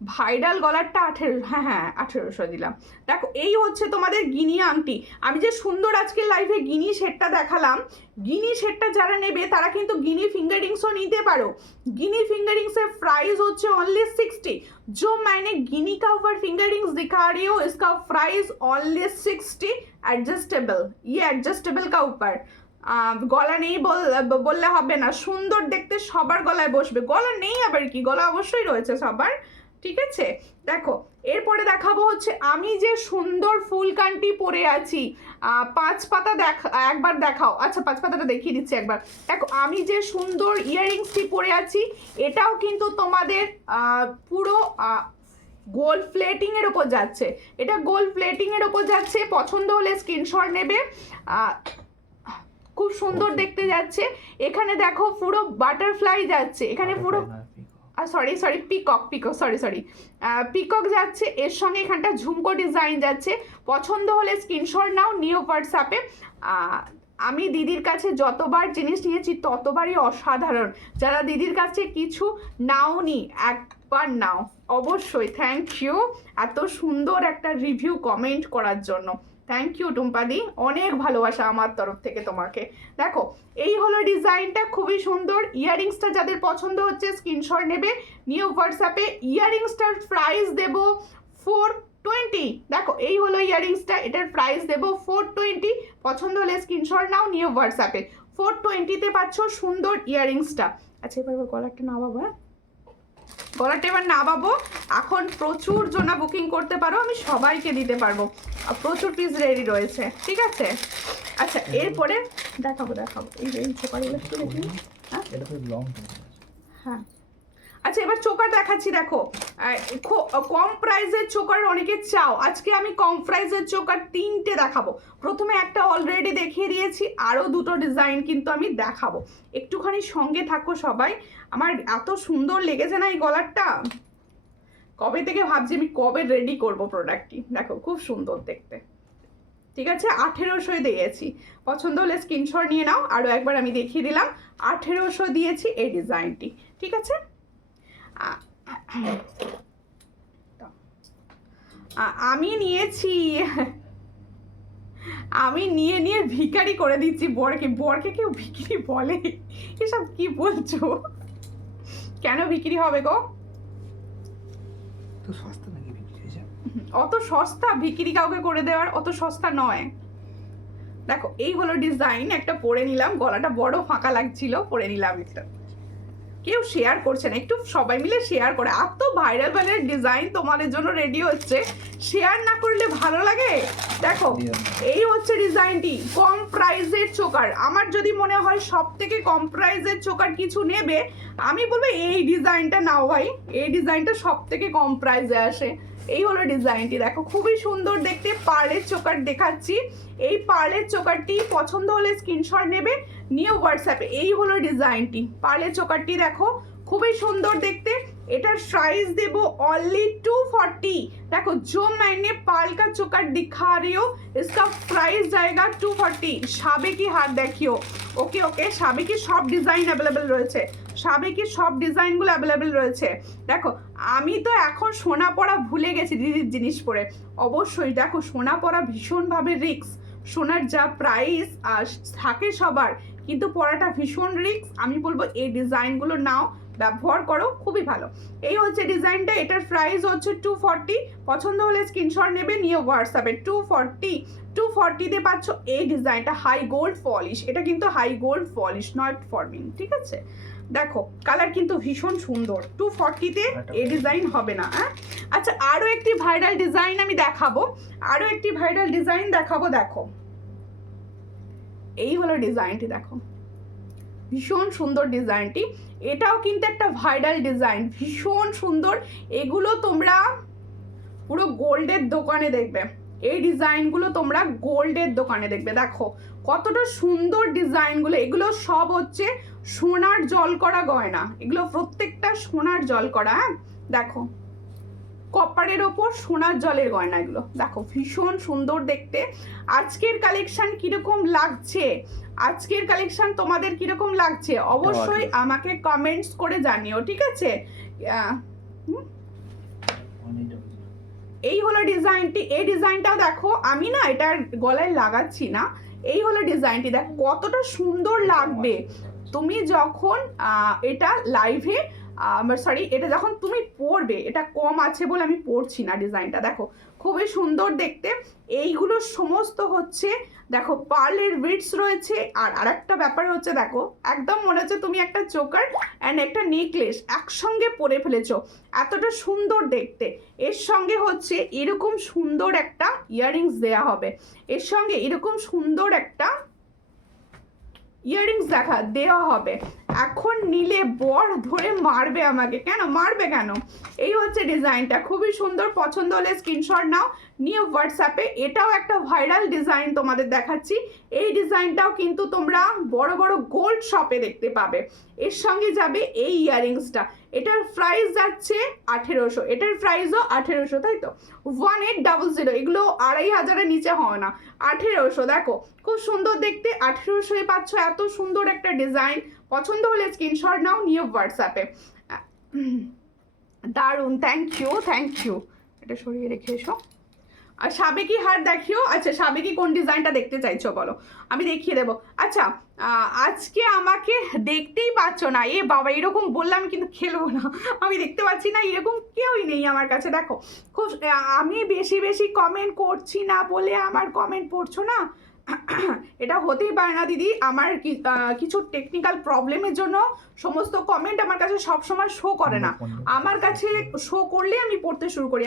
ভাইরাল গলারটা 1800, হ্যাঁ 1800 দিলাম। দেখো এই হচ্ছে তোমাদের গিনি আংটি। আমি যে সুন্দর আজকে লাইভে গিনি সেটটা দেখালাম, গিনি সেটটা যারা নেবে তারা কিন্তু গিনি ফিঙ্গারিংসও নিতে পারো। गिनी फिंगरिंग्स प्राइस होच्छे ओनली 60। जो मैंने गिनी का ऊपर फिंगरिंग्स दिखा रही हूँ इसका प्राइस ओनली 60 एडजस्टेबल, ये एडजस्टेबल का ऊपर। গলা নেই বললে হবে না, সুন্দর দেখতে সবার গলায় বসবে। গলা নেই আবার কি, গলা অবশ্যই রয়েছে সবার, ঠিক আছে। দেখো এরপরে দেখাবো হচ্ছে আমি যে সুন্দর ফুলকানটি পরে আছি, 5 পাতা একবার দেখাও। আচ্ছা 5 পাতাটা দেখিয়ে দিচ্ছি একবার। দেখো আমি যে সুন্দর ইয়াররিংসটি পরে আছি, এটাও কিন্তু তোমাদের পুরো গোল্ড প্লেটিং এর উপর যাচ্ছে, এটা গোল্ড প্লেটিং এর উপর যাচ্ছে। পছন্দ হলে স্ক্রিনশট নেবে। খুব সুন্দর দেখতে যাচ্ছে। এখানে দেখো পুরো বাটারফ্লাই যাচ্ছে, এখানে পুরো সরি পিকক পিকক যাচ্ছে, এর সঙ্গে এখানটা ঝুমকো ডিজাইন যাচ্ছে। পছন্দ হলে স্ক্রিনশট নাও, নিও হোয়াটসঅ্যাপে। আমি দিদির কাছে যতবার জিনিস নিয়েছি ততবারই অসাধারণ। যারা দিদির কাছে কিছু নাওনি একবার নাও অবশ্যই। থ্যাংক ইউ এত সুন্দর একটা রিভিউ কমেন্ট করার জন্য। থ্যাংক ইউ টুম্পাদি, অনেক ভালোবাসা আমার তরফ থেকে তোমাকে। দেখো এই হলো ডিজাইনটা, খুবই সুন্দর। ইয়াররিংসটা যাদের পছন্দ হচ্ছে স্ক্রিনশট নেবে, নিউ হোয়াটসঅ্যাপে। ইয়াররিংসটার প্রাইস দেব 420। দেখো এই হলো ইয়াররিংসটা, এটার প্রাইস দেব 420। পছন্দ হলে স্ক্রিনশট নাও, নিউ হোয়াটসঅ্যাপে। 420-তে পাচ্ছ সুন্দর ইয়াররিংসটা। আচ্ছা এবার গলাটা নামাবো, হ্যাঁ গলাটা এবার নামাবো। এখন প্রচুর জনা বুকিং করতে পারো, আমি সবাইকে দিতে পারবো, প্রচুর পিস রেডি রয়েছে, ঠিক আছে। আচ্ছা এরপরে দেখাবো এই যে চোকারগুলো একটু দেখি। হ্যাঁ এটা তো লং। হ্যাঁ আচ্ছা এবার চোকার দেখাচ্ছি। দেখো কম প্রাইসের চোকার অনেকে চাও, আজকে আমি কম প্রাইসের চোকার 3টে দেখাবো। প্রথমে একটা অলরেডি দেখিয়ে দিয়েছি, আরও 2টো ডিজাইন কিন্তু আমি দেখাবো। একটুখানি সঙ্গে থাকো সবাই। আমার এত সুন্দর লেগেছে না এই গলারটা, কবে থেকে ভাবছি আমি কবে রেডি করব প্রোডাক্টটি। দেখো খুব সুন্দর দেখতে, ঠিক আছে। 1800 দিয়েছি, পছন্দ হলে স্ক্রিনশট নিয়ে নাও। আরও একবার আমি দেখিয়ে দিলাম, 1800 দিয়েছি এই ডিজাইনটি, ঠিক আছে। আমি নিয়ে ভিখারি করে দিচ্ছি বরকে কেউ ভিখারি বলে? এসব কি বলছো? কেন বিক্রি হবে গো? তো সস্তা নাকি বিক্রি হয়ে যায়? অত সস্তা বিক্রি কাউকে করে দেওয়ার অত সস্তা নয়। দেখো এই হলো ডিজাইন, একটা পরে নিলাম, গলাটা বড় ফাঁকা লাগছিল, পরে নিলাম একটা। কেউ শেয়ার করছে না, একটু সবাই মিলে শেয়ার করে। এত ভাইরাল ডিজাইন তোমাদের জন্য রেডি হচ্ছে, শেয়ার না করলে ভালো লাগে? দেখো এই হচ্ছে ডিজাইনটি, কম প্রাইসের চোকার। আমার যদি মনে হয় সব থেকে কম প্রাইসের চোকার কিছু নেবে, আমি বলবো এই ডিজাইনটা নাও ভাই, এই ডিজাইনটা সব থেকে কম প্রাইসে আসে। এই হলো ডিজাইনটি, দেখো খুবই সুন্দর দেখতে। পার্লের চোকার দেখাচ্ছি, এই পার্লের চোকারটি পছন্দ হলে স্ক্রিনশট নেবে, নিউ হোয়াটসঅ্যাপে। এই হলো ডিজাইনটি, পার্লের চোকারটি দেখো খুবই সুন্দর দেখতে। এটার প্রাইস দেব অনলি 240। देखो जो मैंने पाल का चोकर दिखा रही हो इसका प्राइस जाएगा 240। সাবেকি হাত দেখিও। ওকে ওকে, সাবেকি সব ডিজাইন অ্যাভেলেবেল রয়েছে, সাবেকি সব ডিজাইনগুলো অ্যাভেলেবেল রয়েছে। দেখো আমি তো এখন সোনা পরা ভুলে গেছি দিদির জিনিস পরে। অবশ্যই দেখো সোনা পরা ভীষণভাবে রিস্ক, সোনার যা প্রাইস থাকে সবার, কিন্তু পরাটা ভীষণ রিস্ক। আমি বলবো এই ডিজাইনগুলো নাও, ব্যবহার করো, খুবই ভালো। এই হচ্ছে ডিজাইনটা, এটার প্রাইস হচ্ছে 240। পছন্দ হলে স্ক্রিনশট নেবে, নিয়ে হোয়াটসঅ্যাপে। 240-তে পাচ্ছ এই ডিজাইনটা, হাই গোল্ড পলিশ। এটা কিন্তু high gold polish, not forming, ঠিক আছে। দেখো কালার কিন্তু ভীষণ সুন্দর। 240-তে এই ডিজাইন হবে না। হ্যাঁ আচ্ছা আরও একটি ভাইরাল ডিজাইন আমি দেখাবো, আরও একটি ভাইরাল ডিজাইন দেখাবো। দেখো এই হলো ডিজাইনটি, দেখো ভীষণ সুন্দর ডিজাইনটি। এটাও কিন্তু একটা ভাইরাল ডিজাইন, ভীষণ সুন্দর। এগুলো তোমরা পুরো গোল্ডের দোকানে দেখবে, এই ডিজাইনগুলো তোমরা গোল্ডের দোকানে দেখবে। দেখো কতটা সুন্দর ডিজাইনগুলো, এগুলো সব হচ্ছে সোনার জল করা গয়না, এগুলো প্রত্যেকটা সোনার জল করা। হ্যাঁ দেখো কপারের ওপর সোনার জলের গয়না এগুলো, দেখো ভীষণ সুন্দর দেখতে। আজকের কালেকশন কিরকম লাগছে, আজকের কালেকশন তোমাদের কিরকম লাগছে অবশ্যই আমাকে কমেন্টস করে জানিও, ঠিক আছে। এই হলো ডিজাইনটি, এই ডিজাইনটাও দেখো, আমি না এটার গলায় লাগাচ্ছি না। এই হলো ডিজাইনটি, দেখো কতটা সুন্দর লাগবে তুমি যখন এটা লাইভে সরি, এটা যখন তুমি পরবে, এটা কম আছে বলে আমি পরছি না, ডিজাইনটা দেখো খুবই সুন্দর দেখতে। এইগুলো সমস্ত হচ্ছে দেখো পার্লের বিটস রয়েছে। আর আরেকটা ব্যাপার হচ্ছে দেখো, একদম মনে হচ্ছে তুমি একটা চোকার অ্যান্ড একটা নেকলেস একসঙ্গে পরে ফেলেছো, এতটা সুন্দর দেখতে। এর সঙ্গে হচ্ছে এরকম সুন্দর একটা ইয়াররিংস দেয়া হবে, এর সঙ্গে এরকম সুন্দর একটা ইয়াররিংস দেওয়া হবে। এখন নিলে বর ধরে মারবে আমাকে, কেন মারবে কেন? এই হচ্ছে ডিজাইনটা, খুবই সুন্দর। পছন্দ হলে স্ক্রিনশট নাও, নিয়ে হোয়াটসঅ্যাপে। এটাও একটা ভাইরাল ডিজাইন তোমাদের দেখাচ্ছি। এই ডিজাইনটাও কিন্তু তোমরা বড় বড় গোল্ড শপে দেখতে পাবে। এর সঙ্গে যাবে এই ইয়াররিংসটা, এটার প্রাইস যাচ্ছে 1800, এটার প্রাইসও 1800, তাই তো? 1800, এগুলো 2500-এর নিচে হয় না, 1800। দেখো খুব সুন্দর দেখতে, 1800-এ পাচ্ছ এত সুন্দর একটা ডিজাইন। পছন্দ হলে স্ক্রিনশট নাও, নিয়ে হোয়াটসঅ্যাপে। দারুণ, থ্যাংক ইউ। এটা সরিয়ে রেখে এসো। আর সাবেকি হার দেখিও। আচ্ছা, সাবেকি কোন ডিজাইনটা দেখতে চাইছো বলো, আমি দেখিয়ে দেবো। আচ্ছা, আজকে আমাকে দেখতেই পাচ্ছ না, এ বাবা এরকম বললাম কিন্তু খেলবো না, আমি দেখতে পাচ্ছি না, এরকম কেউই নেই আমার কাছে। দেখো খুব, আমি বেশি কমেন্ট করছি না বলে আমার কমেন্ট পড়ছো না, এটা হতেই পারে না দিদি। আমার কিছু টেকনিক্যাল প্রবলেমের জন্য সমস্ত কমেন্ট আমার কাছে সবসময় শো করে না, আমার কাছে শো করলে আমি পড়তে শুরু করি।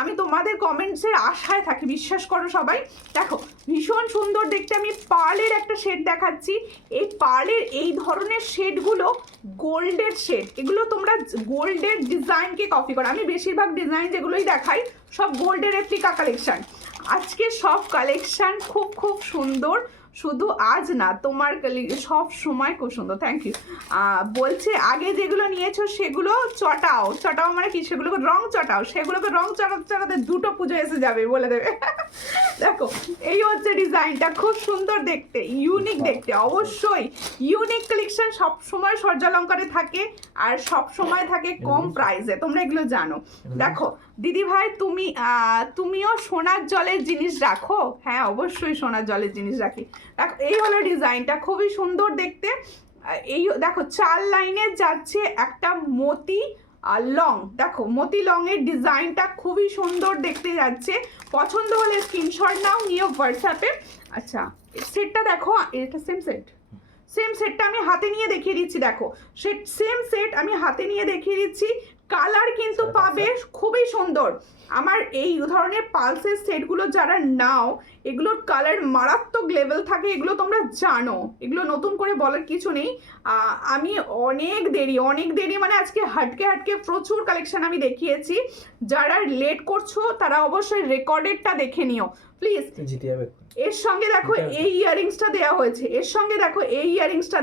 আমি তোমাদের কমেন্টসের আশায় থাকি, বিশ্বাস করো সবাই। দেখো ভীষণ সুন্দর দেখতে, আমি পার্লের একটা শেড দেখাচ্ছি। এই পার্লের এই ধরনের শেডগুলো গোল্ডের শেড, এগুলো তোমরা গোল্ডের ডিজাইনকে কপি করো। আমি বেশিরভাগ ডিজাইন যেগুলোই দেখাই সব গোল্ডের রেপ্লিকা কালেকশন। আজকে সব কালেকশন খুব সুন্দর, শুধু আজ না, তোমার সব সময় খুব সুন্দর। Thank you. বলছে আগে যেগুলো নিয়েছো সেগুলো চটাও মানে কি, সেগুলোকে রং চটাও, সেগুলোকে রং চটাতে দুটো পুজো এসে যাবে বলে দেবে। দেখো এই হচ্ছে ডিজাইনটা, খুব সুন্দর দেখতে, ইউনিক দেখতে। অবশ্যই ইউনিক কালেকশন সব সময় সূর্যালঙ্কারে থাকে, আর সব সময় থাকে কম প্রাইসে, তোমরা এগুলো জানো। দেখো দিদি ভাই, তুমিও সোনার জলের জিনিস রাখো? হ্যাঁ, অবশ্যই সোনার জলের জিনিস রাখি। দেখো এই হলো ডিজাইনটা, খুবই সুন্দর দেখতে। এই দেখো 4 লাইনে যাচ্ছে একটা মতি লং, দেখো মতি লং এর ডিজাইনটা খুবই সুন্দর দেখতে যাচ্ছে। পছন্দ হলে স্ক্রিনশট নাও, নিয়ে হোয়াটসঅ্যাপে। আচ্ছা, সেটটা দেখো, এটা সেম সেটটা আমি হাতে নিয়ে দেখিয়ে দিচ্ছি। দেখো সেম সেট আমি হাতে নিয়ে দেখিয়ে দিচ্ছি। কালার কিন্তু পাবে খুবই সুন্দর। আমার এই ধরনের পালসের সেটগুলো যারা নাও, এগুলোর কালার মারাত্মক লেভেল থাকে, এগুলো তোমরা জানো, এগুলো নতুন করে বলার কিছু নেই। আমি অনেক দেরি মানে আজকে হাটকে প্রচুর কালেকশন আমি দেখিয়েছি। যারা লেট করছো তারা অবশ্যই রেকর্ডেডটা দেখে নিও প্লিজ। এর সঙ্গে দেখো এই ইয়াররিংসটা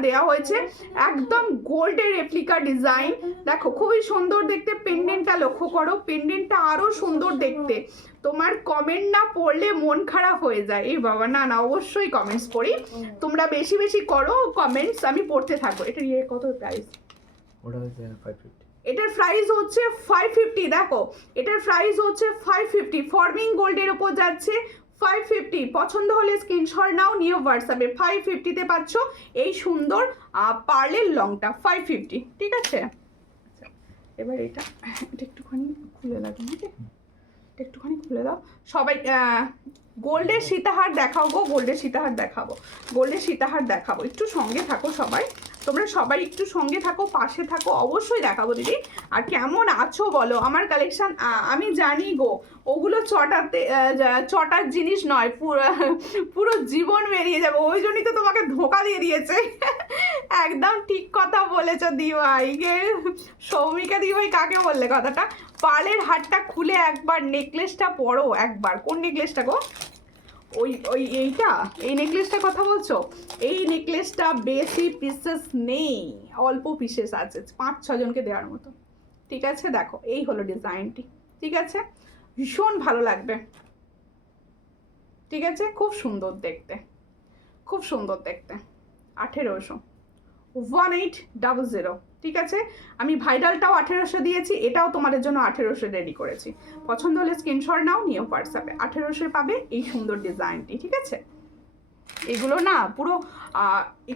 দেওয়া হয়েছে, একদম গোল্ডের রেপ্লিকা ডিজাইন। দেখো খুবই সুন্দর দেখতে। পেন্ডেন্টটা লক্ষ্য করো, পেন্ডেন্টটা আরো সুন্দর দেখতে। তোমার কমেন্ট না পড়লে মন খারাপ হয়ে যায়। এই বাবা, না অবশ্যই কমেন্টস পড়ি, তোমরা বেশি করো কমেন্টস, আমি পড়তে থাকবো। এটার কত প্রাইস? এটার প্রাইস হচ্ছে 550। দেখো এটার প্রাইস হচ্ছে 550, ফর্মিং গোল্ডের উপর যাচ্ছে 550। পছন্দ হলে স্ক্রিনশট নাও, নিয়ে হোয়াটসঅ্যাপে। 550-তে পাচ্ছ এই সুন্দর পার্লের লংটা, 550, ঠিক আছে? এবার এটা একটুখানি খুলে লাগবে, একটুখানি খুলে দাও সবাই। গোল্ডের সীতাহার দেখাও গো, গোল্ডের সীতাহার দেখাবো। একটু সঙ্গে থাকো সবাই, তোমরা সবাই একটু সঙ্গে থাকো, পাশে থাকো, অবশ্যই দেখাবো দিদি। আর কেমন আছো বলো? আমার কালেকশন আমি জানি গো, ওগুলো চটার জিনিস নয়, পুরো জীবন বেরিয়ে যাবে, ওই জন্যই তো তোমাকে ধোকা দিয়ে দিয়েছে। একদম ঠিক কথা বলেছ দিভাই। সৌমিকা দিভাই কাকে বললে কথাটা? পার্লের হারটা খুলে একবার নেকলেসটা পরো একবার। কোন নেকলেসটা গো? এই নেকলেসটার কথা বলছো? এই নেকলেসটা বেশি পিসেস নেই, অল্প পিসেস আছে, 5-6 জনকে দেওয়ার মতো, ঠিক আছে? দেখো এই হলো ডিজাইনটি, ঠিক আছে? ভীষণ ভালো লাগবে, ঠিক আছে? খুব সুন্দর দেখতে 1800, 1800, ঠিক আছে? আমি ভাইরালটাও 1800 দিয়েছি, এটাও তোমাদের জন্য 1800 রেডি করেছি। পছন্দ হলে স্ক্রিনশট নাও, নিয়ে হোয়াটসঅ্যাপে। 1800 পাবে এই সুন্দর ডিজাইনটি, ঠিক আছে? এগুলো না পুরো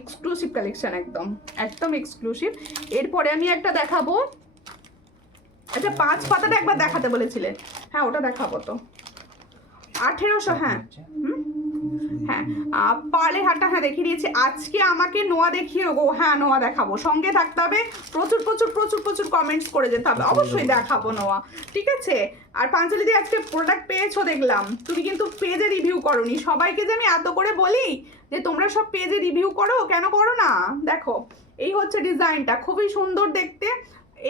এক্সক্লুসিভ কালেকশন, একদম একদম এক্সক্লুসিভ। এরপরে আমি একটা দেখাবো, আচ্ছা 5 পাতাটা একবার দেখাতে বলেছিলে, হ্যাঁ ওটা দেখাবো তো 1800, হ্যাঁ হ্যাঁ পার্লের হারটা হ্যাঁ দেখিয়ে দিয়েছি। আজকে আমাকে নোয়া দেখিয়ে গো, হ্যাঁ নোয়া দেখাবো, সঙ্গে থাকতে হবে, প্রচুর প্রচুর প্রচুর প্রচুর কমেন্টস করে যেতে হবে, অবশ্যই দেখাবো নোয়া, ঠিক আছে। আর পাঞ্চলিদি আজকে প্রোডাক্ট পেয়েছো দেখলাম, তুমি কিন্তু পেজে রিভিউ করোনি। সবাইকে যে আমি এত করে বলি যে তোমরা সব পেজে রিভিউ করো, কেন করো না? দেখো এই হচ্ছে ডিজাইনটা, খুবই সুন্দর দেখতে।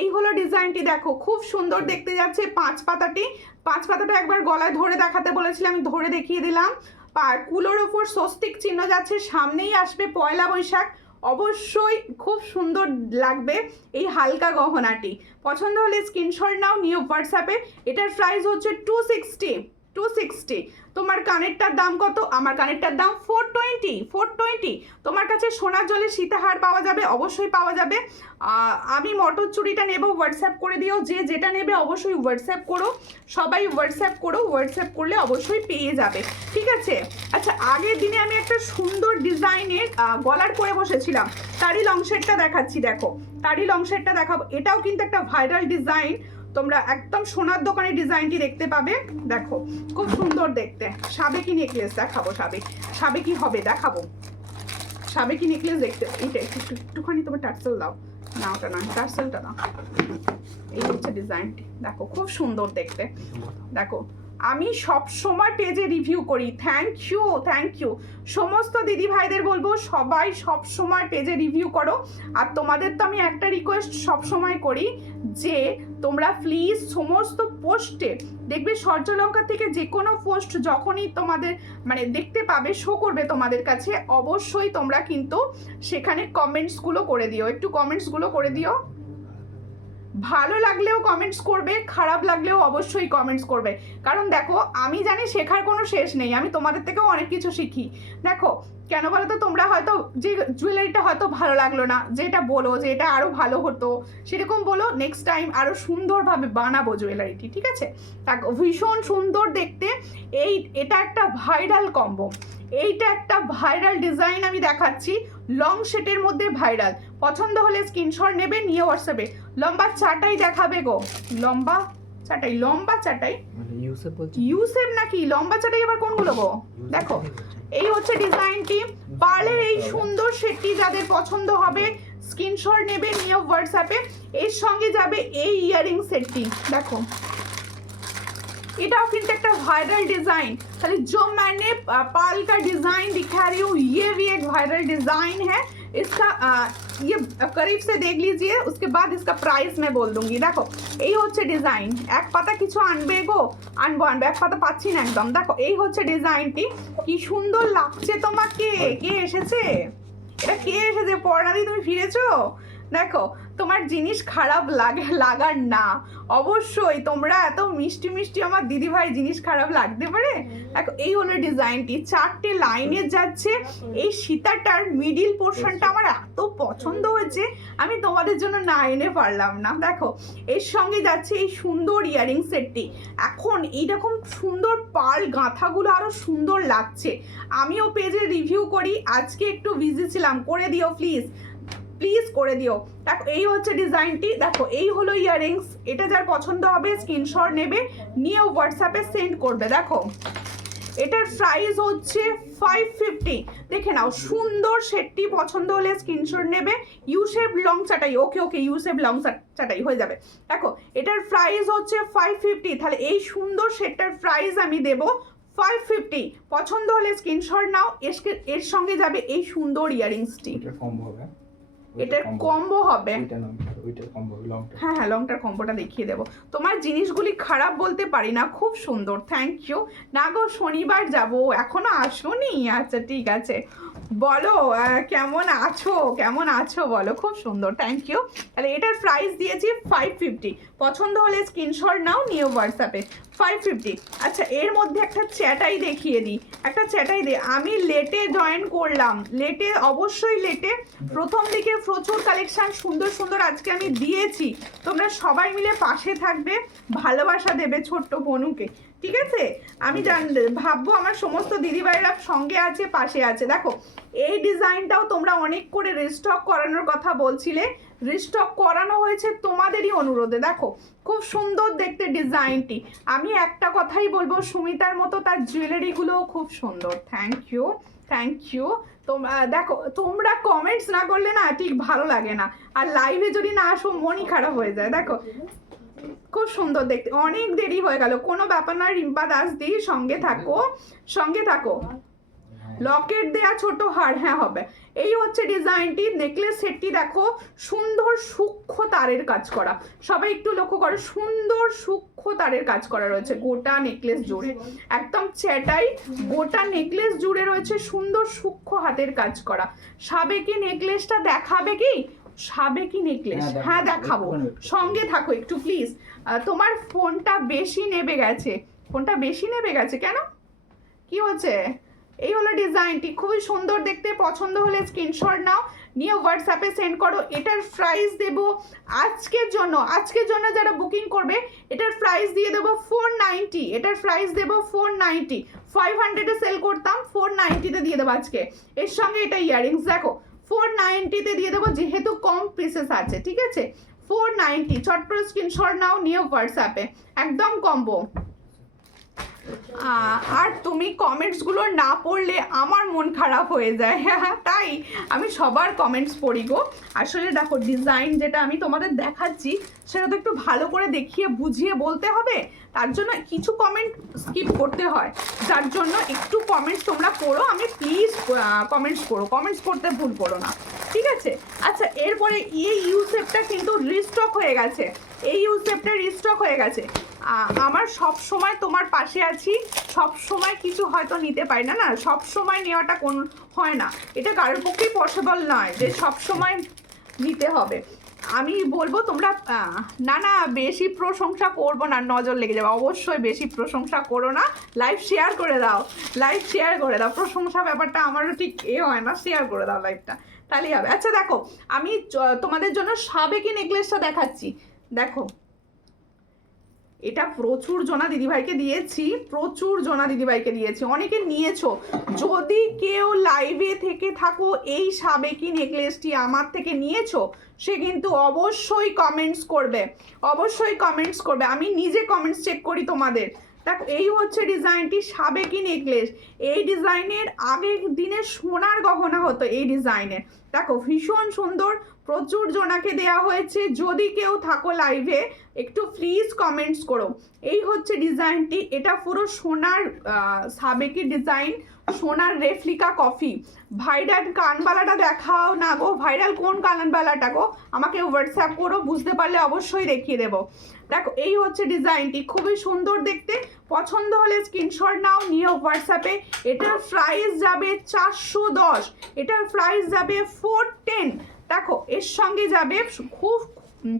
এই হলো ডিজাইনটি, দেখো খুব সুন্দর দেখতে যাচ্ছে 5 পাতাটি। 5 পাতাটা একবার গলায় ধরে দেখাতে বলেছিলাম, আমি ধরে দেখিয়ে দিলাম। আর কুলোর ওপর স্বস্তিক চিহ্ন যাচ্ছে, সামনেই আসবে পয়লা বৈশাখ, অবশ্যই খুব সুন্দর লাগবে এই হালকা গহনাটি। পছন্দ হলে স্ক্রিনশট নাও, নিউ হোয়াটসঅ্যাপে। এটার প্রাইস হচ্ছে 260। তোমার কানেরটার দাম কত? আমার কানেরটার দাম 420। তোমার কাছে সোনার জলে সীতাহার পাওয়া যাবে, অবশ্যই পাওয়া যাবে। আমি মটর চুড়িটা নেব, হোয়াটসঅ্যাপ করে দিও, যে যেটা নেবে অবশ্যই হোয়াটসঅ্যাপ করো, সবাই হোয়াটসঅ্যাপ করো, হোয়াটসঅ্যাপ করলে অবশ্যই পেয়ে যাবে, ঠিক আছে। আচ্ছা আগের দিনে আমি একটা সুন্দর ডিজাইনের গলার করে বসেছিলাম, তারই লং সেটটা দেখাচ্ছি, দেখো তারই লং সেটটা দেখাবো। এটাও কিন্তু একটা ভাইরাল ডিজাইন, তোমরা একদম সোনার দোকানে ডিজাইনটি দেখতে পাবে, দেখো খুব সুন্দর দেখতে। সাবেকি নেকলেস দেখাবো, সাবেকি হবে দেখাবো, সাবেকি নেকলেস দেখতে। এইটা একটুখানি তোমার টার্সেল দাও, না ওটা নয়, টার্সেলটা দাও। এই হচ্ছে ডিজাইনটি, দেখো খুব সুন্দর দেখতে। দেখো আমি সব সময় পেজে রিভিউ করি, থ্যাংক ইউ সমস্ত দিদি ভাইদের বলবো সবাই সব সময় পেজে রিভিউ করো। আর তোমাদের তো আমি একটা রিকোয়েস্ট সব সময় করি যে তোমরা প্লিজ সমস্ত পোস্টে দেখবে সূর্যলঙ্কা থেকে যে কোনো পোস্ট যখনই তোমাদের মানে দেখতে পাবে, শো করবে তোমাদের কাছে, অবশ্যই তোমরা কিন্তু সেখানে কমেন্টসগুলো করে দিও, একটু কমেন্টসগুলো করে দিও। ভালো লাগলেও কমেন্টস করবে, খারাপ লাগলেও অবশ্যই কমেন্টস করবে, কারণ দেখো আমি জানি শেখার কোনো শেষ নেই, আমি তোমাদের থেকেও অনেক কিছু শিখি। দেখো কেন বলো তো, তোমরা হয়তো যে জুয়েলারিটা হয়তো ভালো লাগলো না, যেটা বলো যে এটা আরও ভালো হতো, সেরকম বলো, নেক্সট টাইম আরও সুন্দরভাবে বানাবো জুয়েলারিটি, ঠিক আছে। দেখো ভীষণ সুন্দর দেখতে। এটা একটা ভাইরাল কম্বো, এইটা একটা ভাইরাল ডিজাইন আমি দেখাচ্ছি, লং সেটের মধ্যে ভাইরাল। পছন্দ হলে স্ক্রিনশট নেবে, নিয়ে হোয়াটসঅ্যাপে। লম্বা চাটাই দেখাবে গো, লম্বা চাটাই ইউসেফ নাকি লম্বা চাটাই আবার কোনগুলো গো? দেখো এই হচ্ছে ডিজাইনটি, পার্লের এই সুন্দর সেটটি যাদের পছন্দ হবে স্ক্রিনশট নেবে, নিয়ে হোয়াটসঅ্যাপে। এর সঙ্গে যাবে এই ইয়ারিং সেটটি, দেখো এটাও কিন্তু একটা वायरल डिजाइन। ताली जो मैंने पाल का डिजाइन दिखा रही हूँ ये भी एक वायरल डिजाइन है। इसका ये करीब से देख लीजिए, उसके बाद इसका प्राइस मैं बोल दूंगी। देखो এই হচ্ছে ডিজাইন, এক পাতা কিছু আনবে গো, আনবো এক পাতা পাচ্ছি না একদম। দেখো এই হচ্ছে ডিজাইনটি, কি সুন্দর লাগছে তোমাকে। কে এসেছে এটা, কে এসেছে? পর্ণাদি তুমি ফিরেছো? দেখো তোমার জিনিস খারাপ লাগার না, অবশ্যই তোমরা এত মিষ্টি মিষ্টি আমার দিদি ভাই, জিনিস খারাপ লাগতে পারে? দেখো এই হলো ডিজাইনটি, 4টে লাইনে যাচ্ছে। এই সীতাটার মিডিল পোর্শনটা আমার এত পছন্দ হয়েছে, আমি তোমাদের জন্য না এনে পারলাম না। দেখো এর সঙ্গে যাচ্ছে এই সুন্দর ইয়ারিং সেটটি। এখন এইরকম সুন্দর পার্ল গাঁথাগুলো আরো সুন্দর লাগছে। আমিও পেজে রিভিউ করি, আজকে একটু বিজি ছিলাম, করে দিও প্লিজ করে দিও। দেখো এই হচ্ছে ডিজাইনটি, দেখো এই হলো ইয়ারিংস। এটা যার পছন্দ হবে স্ক্রিনশট নেবে, নিয়ে হোয়াটসঅ্যাপে সেন্ড করবে। দেখো এটার প্রাইস হচ্ছে 550। দেখে নাও সুন্দর সেটটি, পছন্দ হলে স্ক্রিনশট নেবে। ইউ শেপ লং চাটাই, ওকে ইউ শেপ লং চাটাই হয়ে যাবে। দেখো এটার প্রাইস হচ্ছে 550, তাহলে এই সুন্দর সেটটার প্রাইস আমি দেব 550। পছন্দ হলে স্ক্রিনশট নাও, এর সঙ্গে যাবে এই সুন্দর ইয়ারিংসটি। এটার কম্বো হবে, হ্যাঁ লংটার কম্বোটা দেখিয়ে দেবো। তোমার জিনিসগুলি খারাপ বলতে পারি না, খুব সুন্দর, থ্যাংক ইউ। না গো শনিবার যাব, এখনো আসোনি? আচ্ছা ঠিক আছে, বলো কেমন আছো বলো। খুব সুন্দর, থ্যাংক ইউ। তাহলে এটার প্রাইস দিয়েছি 550। পছন্দ হলে স্ক্রিনশট নাও, নিয়ে হোয়াটসঅ্যাপে 550। আচ্ছা এর মধ্যে একটা চ্যাটাই দেখিয়ে দিই, আমি লেটে জয়েন করলাম, অবশ্যই লেটে প্রথম দিকে প্রচুর কালেকশন সুন্দর সুন্দর আজকে আমি দিয়েছি। দিয়েছি, তোমরা সবাই মিলে পাশে থাকবে, ভালোবাসা দেবে ছোট্ট বনুকে, ঠিক আছে? আমি ভাববো আমার সমস্ত দিদিভাইরা সঙ্গে আছে, পাশে আছে। দেখো এই ডিজাইনটাও তোমরা অনেক করে রিস্টক করানোর কথা বলছিলে, রিস্টক করানো হয়েছে তোমাদেরই অনুরোধে। দেখো খুব সুন্দর দেখতে ডিজাইনটি। আমি একটা কথাই বলবো, সুমিতার মতো তার জুয়েলারিগুলোও খুব সুন্দর। Thank you, thank you. তোমরা দেখো, তোমরা কমেন্টস না করলে না ঠিক ভালো লাগে না, আর লাইভে যদি না আসো মনই খারাপ হয়ে যায়। দেখো খুব সুন্দর দেখতে। অনেক দেরি হয়ে গেল, কোনো ব্যাপার না। রিম্পা দাস দি সঙ্গে থাকো, সঙ্গে থাকো। লকেট দেয়া ছোট হার, হ্যাঁ হবে। এই হচ্ছে ডিজাইনটি। নেকলেস সেটটি দেখো, সুন্দর সূক্ষ্ম তারের কাজ করা। সবাই একটু লক্ষ্য করো, সুন্দর সূক্ষ্ম তারের কাজ করা রয়েছে গোটা নেকলেস জুড়ে, একদম চ্যাটাই গোটা নেকলেস জুড়ে রয়েছে সুন্দর সূক্ষ্ম হাতের কাজ করা। সাবেকি নেকলেসটা দেখাবে কি? সাবেকি নেকলেস, হ্যাঁ দেখাবো, সঙ্গে থাকো একটু প্লিজ। তোমার ফোনটা বেশি নেবে গেছে, ফোনটা বেশি নেবে গেছে কেন, কি হচ্ছে? এই হলো ডিজাইনটি, খুবই সুন্দর দেখতে। পছন্দ হলে স্ক্রিনশট নাও, নিয়ে হোয়াটসঅ্যাপে সেন্ড করো। এটার প্রাইস দেব আজকের জন্য যারা বুকিং করবে এটার প্রাইস দিয়ে দেবো 490। এটার প্রাইস দেবো 490। 500-এ সেল করতাম, 490-তে দিয়ে দেবো আজকে। এর সঙ্গে এটা ইয়াররিংস দেখো 490-তে দিয়ে দেবো, যেহেতু কম পিসেস আছে, ঠিক আছে? 490। চট্ট স্ক্রিনশট নাও, নিয়ে হোয়াটসঅ্যাপে, একদম কম্বো। আর তুমি কমেন্টসগুলো না পড়লে আমার মন খারাপ হয়ে যায়, তাই আমি সবার কমেন্টস পড়ি গো। আসলে দেখো ডিজাইন যেটা আমি তোমাদের দেখাচ্ছি সেটা তো একটু ভালো করে দেখিয়ে বুঝিয়ে বলতে হবে, তার জন্য কিছু কমেন্ট স্কিপ করতে হয়, যার জন্য একটু কমেন্টস তোমরা পড়ো। আমি প্লিজ কমেন্টস পড়ো, কমেন্টস পড়তে ভুল করো না, ঠিক আছে? আচ্ছা, এরপরে এই ইউসেপটা কিন্তু রিস্টক হয়ে গেছে, এই ইউসেপটা রিস্টক হয়ে গেছে। আমার সব সময় তোমার পাশে আছি, সব সময় কিছু হয়তো নিতে পারি না, সব সময় নেওয়াটা কোন হয় না, এটা কারোর পক্ষেই পসিবল নয় যে সব সময় নিতে হবে। আমি বলবো তোমরা না বেশি প্রশংসা করবো না, নজর লেগে যাবে। অবশ্যই বেশি প্রশংসা করো না, লাইভ শেয়ার করে দাও, লাইভ শেয়ার করে দাও। প্রশংসা ব্যাপারটা আমারও ঠিক হয় না, শেয়ার করে দাও লাইভটা, তাহলেই হবে। আচ্ছা দেখো, আমি তোমাদের জন্য সাবেকি নেকলেসটা দেখাচ্ছি। দেখো এটা প্রচুর জনা দিদিভাইকে দিয়েছি, অনেকে নিয়েছো। যদি কেউ লাইভে থেকে থাকো এই সাবেকি নেকলেসটি আমার থেকে নিয়েছো, সে কিন্তু অবশ্যই কমেন্টস করবে, আমি নিজে কমেন্টস চেক করি তোমাদের। দেখো এই হচ্ছে ডিজাইনটি, সাবেকি নেকলেস। এই ডিজাইনের আগের দিনে সোনার গহনা হতো এই ডিজাইনের। দেখো ভীষণ সুন্দর, প্রচুর জনাকে দেয়া হয়েছে। যদি কেউ থাকো লাইভে একটু প্লিজ কমেন্টস করো। এই হচ্ছে ডিজাইনটি, এটা পুরো সোনার সাবেকি ডিজাইন, সোনার রেপ্লিকা কফি। ভাইরাল কানবালাটা দেখাও না গো, ভাইরাল কোন কানবালাটা গো, আমাকে হোয়াটসঅ্যাপ করো, বুঝতে পারলে অবশ্যই দেখিয়ে দেবো। দেখো এই হচ্ছে ডিজাইনটি, খুবই সুন্দর দেখতে। পছন্দ হলে স্ক্রিনশট নাও, নিয়ে হোয়াটসঅ্যাপে। এটার প্রাইস যাবে 410, এটার প্রাইস যাবে 410। দেখো এর সঙ্গে যাবে খুব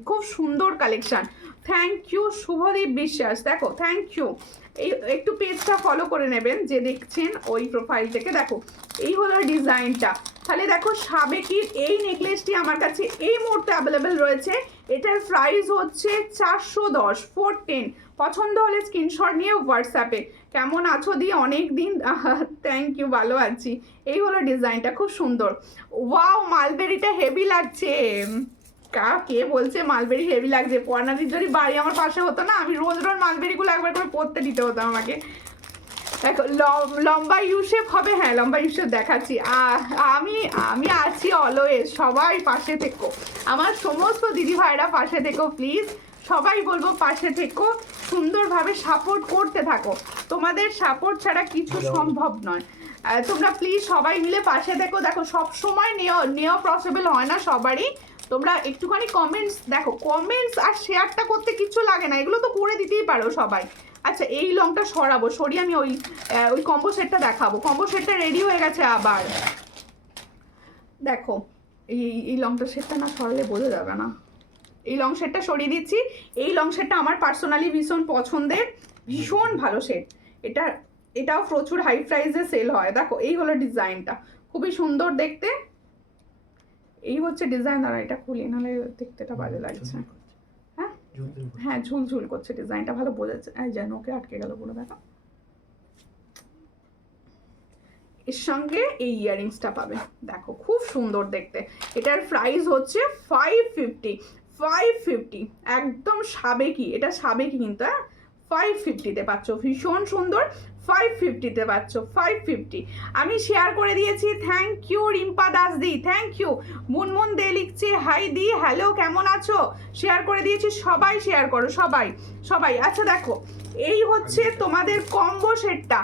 খুব সুন্দর কালেকশন। থ্যাংক ইউ শুভদীপ বিশ্বাস, দেখো থ্যাংক ইউ। এই একটু পেজটা ফলো করে নেবেন যে দেখছেন ওই প্রোফাইল থেকে। দেখো এই হলো ডিজাইনটা। তাহলে দেখো সাবেকির এই নেকলেসটি আমার কাছে এই মুহূর্তে অ্যাভেলেবেল রয়েছে। এটার প্রাইস হচ্ছে 410, 410। পছন্দ হলে স্ক্রিনশট নিয়ে হোয়াটসঅ্যাপে। কেমন আছো দি, অনেক দিন। থ্যাংক ইউ, ভালো আছি। এই হলো ডিজাইনটা, খুব সুন্দর। ওয়াও, মালবেরিটা হেভি লাগছে। কে বলছে মালবেরি হেভি লাগছে? পর্ণাদির যদি বাড়ি আমার পাশে হতো না, আমি রোজ মালবেরিগুলো একবার করে পরতে দিতে হতো আমাকে। দেখো লম্বা ইউশেপ হবে, হ্যাঁ লম্বা ইউশেপ দেখাচ্ছি। আমি আছি অলওয়েজ, সবাই পাশে থেকো, আমার সমস্ত দিদি ভাইরা পাশে থেকো প্লিজ। সবাই বলবো পাশে থেকো, সুন্দরভাবে সাপোর্ট করতে থাকো। তোমাদের সাপোর্ট ছাড়া কিছু সম্ভব নয়। তোমরা প্লিজ সবাই মিলে পাশে থেকো। দেখো সব সময় নেওয়া পসিবল হয় না সবারই। তোমরা একটুখানি কমেন্টস দেখো, কমেন্টস আর শেয়ারটা করতে কিছু লাগে না, এগুলো তো করে দিতেই পারো সবাই। আচ্ছা এই লংটা সরিয়ে আমি ওই কম্বো সেটটা দেখাবো। কম্বো সেটটা রেডি হয়ে গেছে আবার। দেখো এই লংটা সেটটা না সরালে বোঝা যাবে না। এই লং সেটটা সরিয়ে দিচ্ছি। এই লং সেটটা আমার পার্সোনালি ভীষণ পছন্দের, ভীষণ ভালো সেট। এটাও প্রচুর হাই প্রাইসে সেল হয়। দেখো এই হলো ডিজাইনটা, খুবই সুন্দর দেখতে। এই হচ্ছে ডিজাইন। আর এটা খুলি, নাহলে দেখতে এটা বাজে লাগছে। হ্যাঁ ঝুলঝুল করছে, ডিজাইনটা ভালো বোঝা যাচ্ছে। এই যেন ওকে আটকে গেল পুরো, দেখো। এর সঙ্গে এই ইয়াররিংসটা পাবে, দেখো খুব সুন্দর দেখতে। এটার প্রাইস হচ্ছে 550 একদম সাবেকি, এটা সাবেকি কিন্তু, হ্যাঁ 550-তে পাচ্ছ, ভীষণ সুন্দর। 550-তে পাচ্ছ, 550। আমি শেয়ার করে দিয়েছি, থ্যাংক ইউ রিম্পা দাস দি, থ্যাংক ইউ। মুনমুন দে লিখছে হাই দি, হ্যালো কেমন আছো, শেয়ার করে দিয়েছি, সবাই শেয়ার করো, সবাই সবাই। আচ্ছা দেখো, এই হচ্ছে তোমাদের কম্বো সেটটা,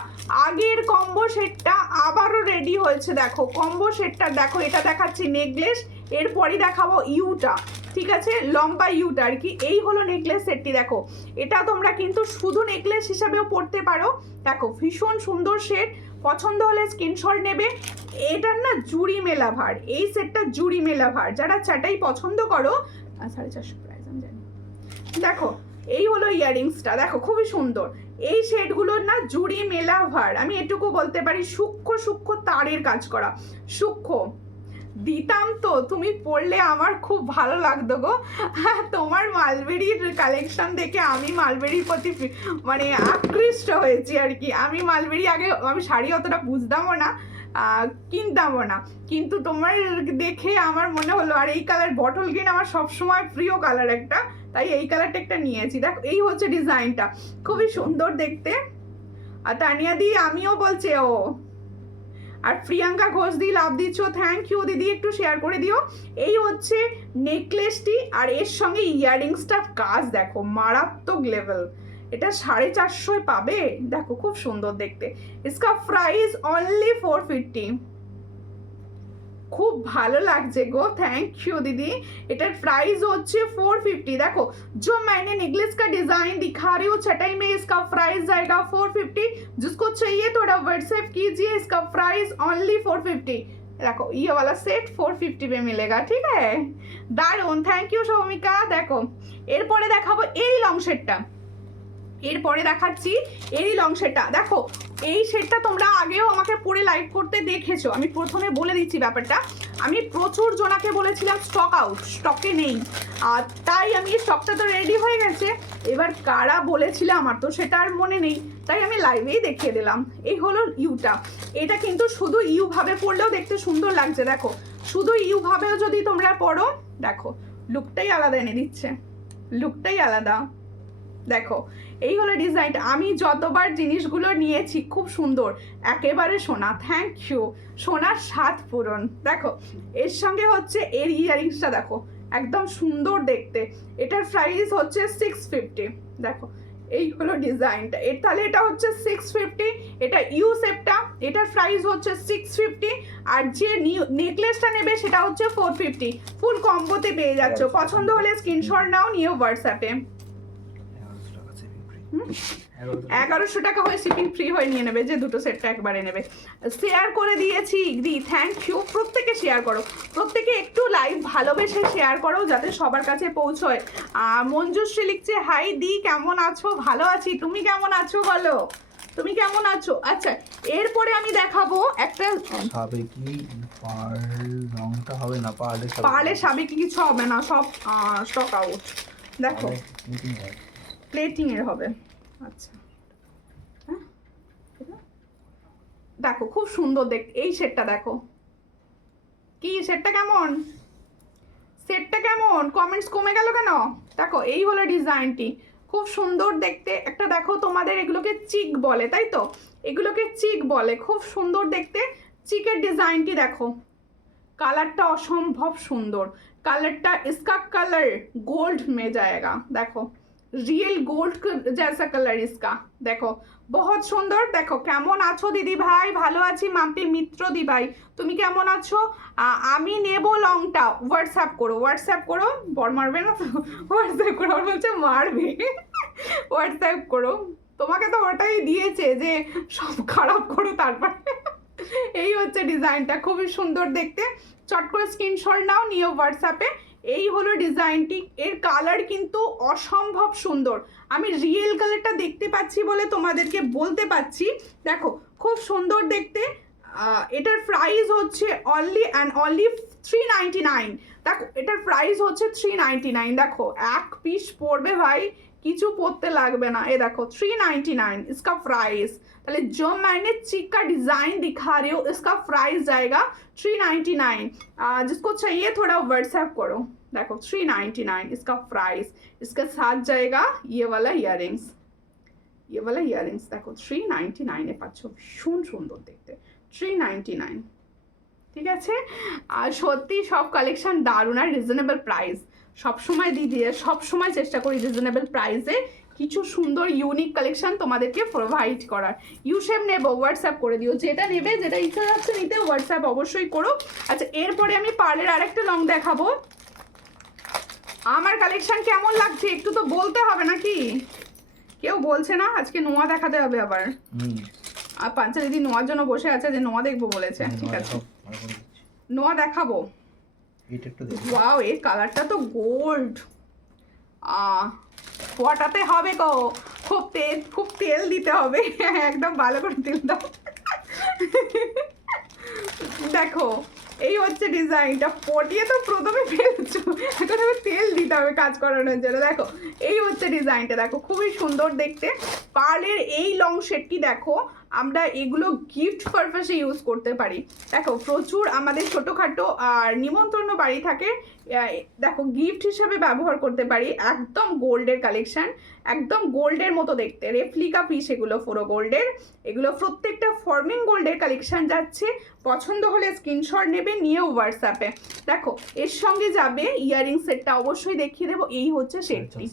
আগের কম্বো সেটটা আবারও রেডি হয়েছে। দেখো কম্বো সেটটা দেখো, এটা দেখাচ্ছি নেকলেস, এরপরই দেখাবো ইউটা, ঠিক আছে, লম্বা ইউটা আর কি। এই হলো নেকলেস সেটটি, দেখো এটা তোমরা কিন্তু শুধু নেকলেস হিসাবেও পরতে পারো। দেখো ভীষণ সুন্দর সেট, পছন্দ হলে স্ক্রিনশট নেবে। এটার না জুড়ি মেলা ভার, এই সেটটা জুড়ি মেলা ভার, যারা চাটাই পছন্দ করো। 450 প্রাইস আমি জানি। দেখো এই হলো ইয়াররিংসটা, দেখো খুবই সুন্দর। এই শেডগুলোর না জুড়ি মেলা ভার, আমি এটুকু বলতে পারি, সূক্ষ্ম সূক্ষ্ম তারের কাজ করা, সূক্ষ্ম। দিতাম তো, তুমি পড়লে আমার খুব ভালো লাগতো গো। তোমার মালবেরির কালেকশন দেখে আমি মালবেরির প্রতি মানে আকৃষ্ট হয়েছি আর কি। আমি মালবেরি আগে, আমি শাড়ি অতটা বুঝতামও না, কিনতামও না, কিন্তু তোমার দেখে আমার মনে হলো। আর এই কালার বটল গ্রিন আমার সবসময় প্রিয় কালার একটা, তাই এই কালারটা একটা নিয়েছি। দেখো এই হচ্ছে ডিজাইনটা, খুবই সুন্দর দেখতে। আর তানিয়া দি আমিও বলছে ও। আর প্রিয়াঙ্কা ঘোষ দি লাভ দিচ্ছ, থ্যাংক ইউ দিদি, একটু শেয়ার করে দিও। এই হচ্ছে নেকলেসটি, আর এর সঙ্গে ইয়াররিংসটার কাজ দেখো মারাত্মক লেভেল। এটা 450 পাবে, দেখো খুব সুন্দর দেখতে। इसका প্রাইস অনলি 450। খুব ভালো লাগছে গো, থ্যাংক ইউ দিদি। এটার প্রাইস হচ্ছে 450। देखो जो मैंने नेकलेस का डिजाइन दिखा रही हूँ छटाई में, इसका प्राइस जाएगा 450। जिसको चाहिए थोड़ा व्हाट्सएप कीजिए, इसका प्राइस ओनली 450। देखो ये वाला सेट 450 पे मिलेगा, ठीक है, दारुण, थैंक यू সৌমিকা। দেখো এরপরে দেখাবো এই লং সেটটা, এরপরে দেখাচ্ছি এই লং সেটটা। দেখো এই সেটটা তোমরা আগেও আমাকে পরে লাইভ করতে দেখেছো, আমি প্রথমে বলে দিচ্ছি ব্যাপারটা। আমি প্রচুর জনাকে বলেছিলাম স্টক আউট, স্টকে নেই, আর তাই আমি স্টকটা তো রেডি হয়ে গেছে। এবার কারা বলেছিলাম আমার তো সেটা আর মনে নেই, তাই আমি লাইভেই দেখিয়ে দিলাম। এই হলো ইউটা, এটা কিন্তু শুধু ইউ ভাবে পরলেও দেখতে সুন্দর লাগছে। দেখো শুধু ইউ ভাবেও যদি তোমরা পরো, দেখো লুকটাই আলাদা এনে দিচ্ছে, লুকটাই আলাদা। দেখো এই হলো ডিজাইনটা, আমি যতবার জিনিসগুলো নিয়েছি খুব সুন্দর, একেবারে সোনা, থ্যাংক ইউ, সোনার স্বাদ পূরণ। দেখো এর সঙ্গে হচ্ছে এর ইয়ারিংসটা, দেখো একদম সুন্দর দেখতে। এটার প্রাইস হচ্ছে 650। দেখো এই হলো ডিজাইনটা, তাহলে এটা হচ্ছে 650। এটা ইউ শেপটা, এটার প্রাইস হচ্ছে 650। আর যে নেকলেসটা নেবে সেটা হচ্ছে 450। ফুল কম্বোতে পেয়ে যাচ্ছ, পছন্দ হলে স্ক্রিনশট নাও, নিও হোয়াটসঅ্যাপে। 1100 টাকা হয়ে শিপিং ফ্রি হয়ে নিয়ে নেবে, যে দুটো সেটটা একবারে নেবে। শেয়ার করে দিয়েছি দি, থ্যাংক ইউ। প্রত্যেকে শেয়ার করো, প্রত্যেকে একটু লাইভ ভালোবেসে শেয়ার করো যাতে সবার কাছে পৌঁছয়। মঞ্জুশ্রী লিখছে হাই দি, কেমন আছো? ভালো আছি, তুমি কেমন আছো বলো, তুমি কেমন আছো? আচ্ছা এরপরে আমি দেখাবো একটা সাবেকি পার্ল রংটা হবে না, পার্লে সাবেকি কিছু হবে না, সব স্টক আউট। দেখো প্লেটিং এর হবে। আচ্ছা হ্যাঁ দেখো খুব সুন্দর দেখতে এই সেটটা, দেখো কি সেটটা কেমন, সেটটা কেমন, কমেন্টস কমে গেল কেন? দেখো এই হলো ডিজাইনটি, খুব সুন্দর দেখতে একটা। দেখো তোমাদের এগুলোকে চিক বলে তাই তো, এগুলোকে চিক বলে, খুব সুন্দর দেখতে চিকের ডিজাইনটি। দেখো কালারটা অসম্ভব সুন্দর, কালারটা इसका कलर गोल्ड में जाएगा। देखो रियल गोल्ड जैसा कलर इसका, देखो बहुत সুন্দর। দেখো কেমন আছো দিদি ভাই? ভালো আছি মাম্পি মিত্র দি ভাই, তুমি কেমন আছো? আমি নেব লংটা, হোয়াটসঅ্যাপ করো, হোয়াটসঅ্যাপ করো, বর মারবে না তো, হোয়াটসঅ্যাপ করো, বলছে মারবে, হোয়াটসঅ্যাপ করো। তোমাকে তো ওটাই দিয়েছে যে সব খারাপ করো তারপর। এই হচ্ছে ডিজাইনটা, খুবই সুন্দর দেখতে, চট করে স্ক্রিনশট নাও, নিও হোয়াটসঅ্যাপে। এই হলো ডিজাইনটি, এর কালার কিন্তু অসম্ভব সুন্দর, আমি রিয়েল কালারটা দেখতে পাচ্ছি বলে তোমাদেরকে বলতে পারছি। দেখো খুব সুন্দর দেখতে, এটার প্রাইস হচ্ছে অনলি অ্যান্ড অনলি 399। দেখো এটার প্রাইস হচ্ছে 399। দেখো এক পিস পড়বে ভাই, কিছু পড়তে লাগবে না। এ দেখো 399 इसका प्राइस। তাহলে जो मैंने चिक का डिजाइन दिखा रही हूँ इसका प्राइस जाएगा 399। जिसको चाहिए थोड़ा व्हाट्सएप करो। देखो 399 इसका प्राइस, इसके साथ जाएगा ये वाला ইয়াররিংস। ये वाला ইয়াররিংস দেখো 399 এ পাচ্ছ, ভীষণ সুন্দর দেখতে। 399, ঠিক আছে। আর সত্যি সব কালেকশন দারুণ আর রিজনেবল প্রাইস। সবসময় দিদি সবসময় চেষ্টা করি রিজনেবল প্রাইসে কিছু সুন্দর ইউনিক কালেকশন তোমাদেরকে প্রোভাইড করার। ইউশেপ নেবো, হোয়াটসঅ্যাপ করে দিও। যেটা নেবে, যেটা ইচ্ছা যাচ্ছে নিতে, হোয়াটসঅ্যাপ অবশ্যই করো। আচ্ছা এরপরে আমি পার্লের আরেকটা লং দেখাবো। আমার কালেকশন কেমন লাগছে একটু তো বলতে হবে নাকি? কেউ বলছে না, আজকে নোয়া দেখাতে হবে আবার। আর পাঞ্চা দিদি নোয়ার জন্য বসে আছে, যে নোয়া দেখবো বলেছে। ঠিক আছে নোয়া দেখাবো। ওয়াও এর কালারটা তো গোল্ড। ফোটাতে হবে গো, খুব তেল দিতে হবে। একদম ভালো করে তেল দাও। দেখো এই হচ্ছে ডিজাইনটা, পটিয়ে তো প্রথমে ফেলছো, এখন আমি তেল দিতে হবে কাজ করানোর জন্য। দেখো এই হচ্ছে ডিজাইনটা, দেখো খুবই সুন্দর দেখতে। পার্লের এই লং শেডটি দেখো, আমরা এগুলো গিফট পারপাসে ইউজ করতে পারি। দেখো প্রচুর আমাদের ছোটোখাটো আর নিমন্ত্রণ বাড়ি থাকে, দেখো গিফট হিসাবে ব্যবহার করতে পারি। একদম গোল্ডের কালেকশন, একদম গোল্ডের মতো দেখতে, রেপ্লিকা পিস এগুলো পুরো গোল্ডের। এগুলো প্রত্যেকটা ফর্মিং গোল্ডের কালেকশন যাচ্ছে। পছন্দ হলে স্ক্রিনশট নেবে, নিয়েও হোয়াটসঅ্যাপে। দেখো এর সঙ্গে যাবে ইয়াররিং সেটটা, অবশ্যই দেখিয়ে দেবো। এই হচ্ছে সেটটি,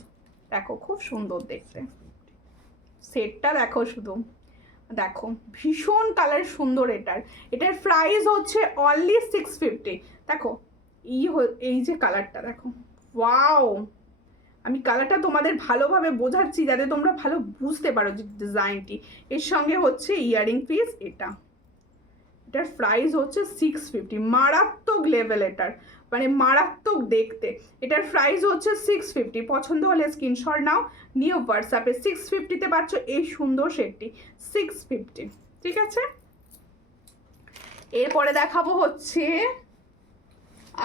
দেখো খুব সুন্দর দেখতে সেটটা। দেখো শুধু দেখো ভীষণ কালার সুন্দর। এটার প্রাইস হচ্ছে অনলি 650। দেখো এই যে কালারটা দেখো, ওয়াও। আমি কালারটা তোমাদের ভালোভাবে বোঝাচ্ছি যাতে তোমরা ভালো বুঝতে পারো যে ডিজাইনটি। এর সঙ্গে হচ্ছে ইয়াররিং পিস। এটার প্রাইস হচ্ছে 650। মারাত্মক লেভেল এটার, মানে মারাত্মক দেখতে। এটার প্রাইস হচ্ছে 650। পছন্দ হলে স্ক্রিনশট নাও, নিয়ে হোয়াটসঅ্যাপে। 650-তে পাচ্ছ এই সুন্দর সেটটি, 650। ঠিক আছে এরপরে দেখাবো হচ্ছে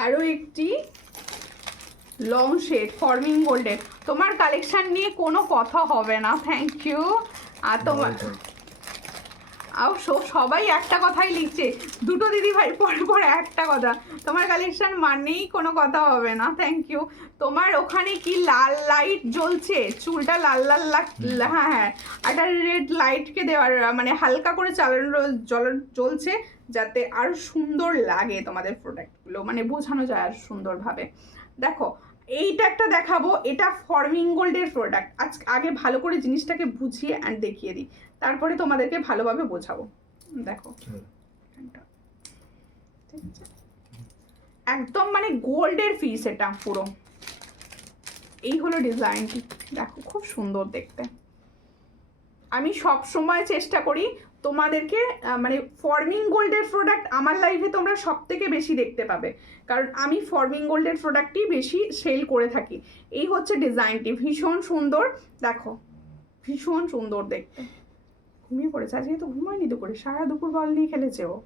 আরও একটি লং শেড ফর্মিং গোল্ডের। তোমার কালেকশন নিয়ে কোনো কথা হবে না, থ্যাংক ইউ। আর তোমার সবাই একটা কথাই লিখছে, দুটো দিদি ভাই পরে পরে একটা কথা। তোমার কালেকশন মানেই কোনো কথা হবে না, থ্যাংক ইউ। তোমার ওখানে কি লাল লাইট জ্বলছে, চুলটা লাল লাল হ্যাঁ হ্যাঁ, একটা রেড লাইটকে দেওয়ার, মানে হালকা করে জ্বলছে যাতে আরও সুন্দর লাগে তোমাদের প্রোডাক্টগুলো, মানে বোঝানো যায় আর সুন্দরভাবে। দেখো এইটা একটা দেখাবো, এটা ফর্মিং গোল্ডের প্রোডাক্ট। আগে ভালো করে জিনিসটাকে বুঝিয়ে অ্যান্ড দেখিয়ে দিই, তারপরে তোমাদেরকে ভালোভাবে বোঝাবো। দেখো একদম মানে গোল্ডের পিস এটা পুরো। এই হলো ডিজাইনটি, দেখো খুব সুন্দর দেখতে। আমি সব সময় চেষ্টা করি তোমাদেরকে মানে ফর্মিং গোল্ডের প্রোডাক্ট আমার লাইফে তোমরা সব থেকে বেশি দেখতে পাবে, কারণ আমি ফর্মিং গোল্ডের প্রোডাক্টই বেশি সেল করে থাকি। এই হচ্ছে ডিজাইনটি, ভীষণ সুন্দর। দেখো ভীষণ সুন্দর দেখতে। ঘুমিয়ে পড়েছে, আজকে তো ঘুমায়নি দুপুরে, সারা দুপুর বল নিয়ে খেলেছে ও।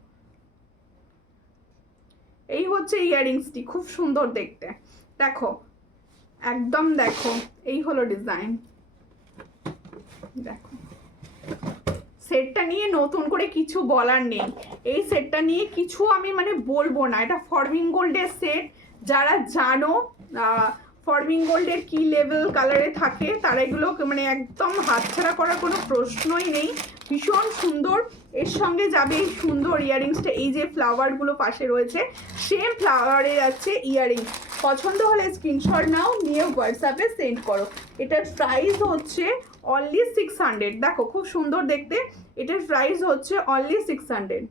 এই হচ্ছে ইয়াররিংসটি, খুব সুন্দর দেখতে। দেখো একদম দেখো এই হলো ডিজাইন। দেখো সেটটা নিয়ে নতুন করে কিছু বলার নেই, এই সেটটা নিয়ে কিছু আমি মানে বলবো না। এটা ফর্মিং গোল্ডের সেট, যারা জানো ফর্মিং গোল্ডের কি লেভেল কালারে থাকে তারা এগুলো মানে একদম হাতছাড়া করার কোনো প্রশ্নই নেই। ভীষণ সুন্দর। এর সঙ্গে যাবে এই সুন্দর ইয়াররিংসটা, এই যে ফ্লাওয়ারগুলো পাশে রয়েছে সেম ফ্লাওয়ারে যাচ্ছে ইয়াররিংস। পছন্দ হলে স্ক্রিনশট নাও, নিয়ে হোয়াটসঅ্যাপে সেন্ড করো। এটার প্রাইস হচ্ছে অনলি 600। দেখো খুব সুন্দর দেখতে, এটার প্রাইস হচ্ছে অনলি 600।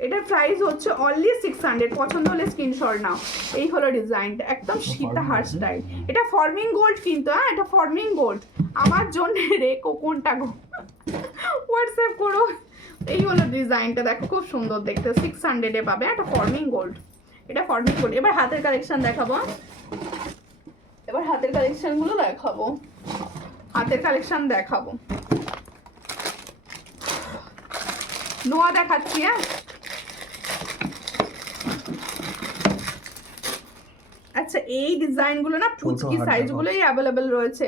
এটার প্রাইস হচ্ছে অনলি 600। পছন্দ হলে স্ক্রিনশট নাও। এই হলো ডিজাইনটা, একদম সীতাহার স্টাইল। এটা ফর্মিং গোল্ড কিন্তু, হ্যাঁ এটা ফর্মিং গোল্ড। আমার জন্য রেখো কোনটা গো, হোয়াটসঅ্যাপ করো। এই হলো ডিজাইনটা, দেখো খুব সুন্দর দেখতে, 600-এ পাবে। এটা ফর্মিং গোল্ড, এটা ফর্মিং গোল্ড। এবার হাতের কালেকশন দেখাবো, এবার হাতের কালেকশনগুলো দেখাবো, হাতের কালেকশন দেখাবো। নোয়া দেখাচ্ছি। হ্যাঁ, আচ্ছা এই ডিজাইনগুলো না পুচকি সাইজগুলোই অ্যাভেলেবেল রয়েছে।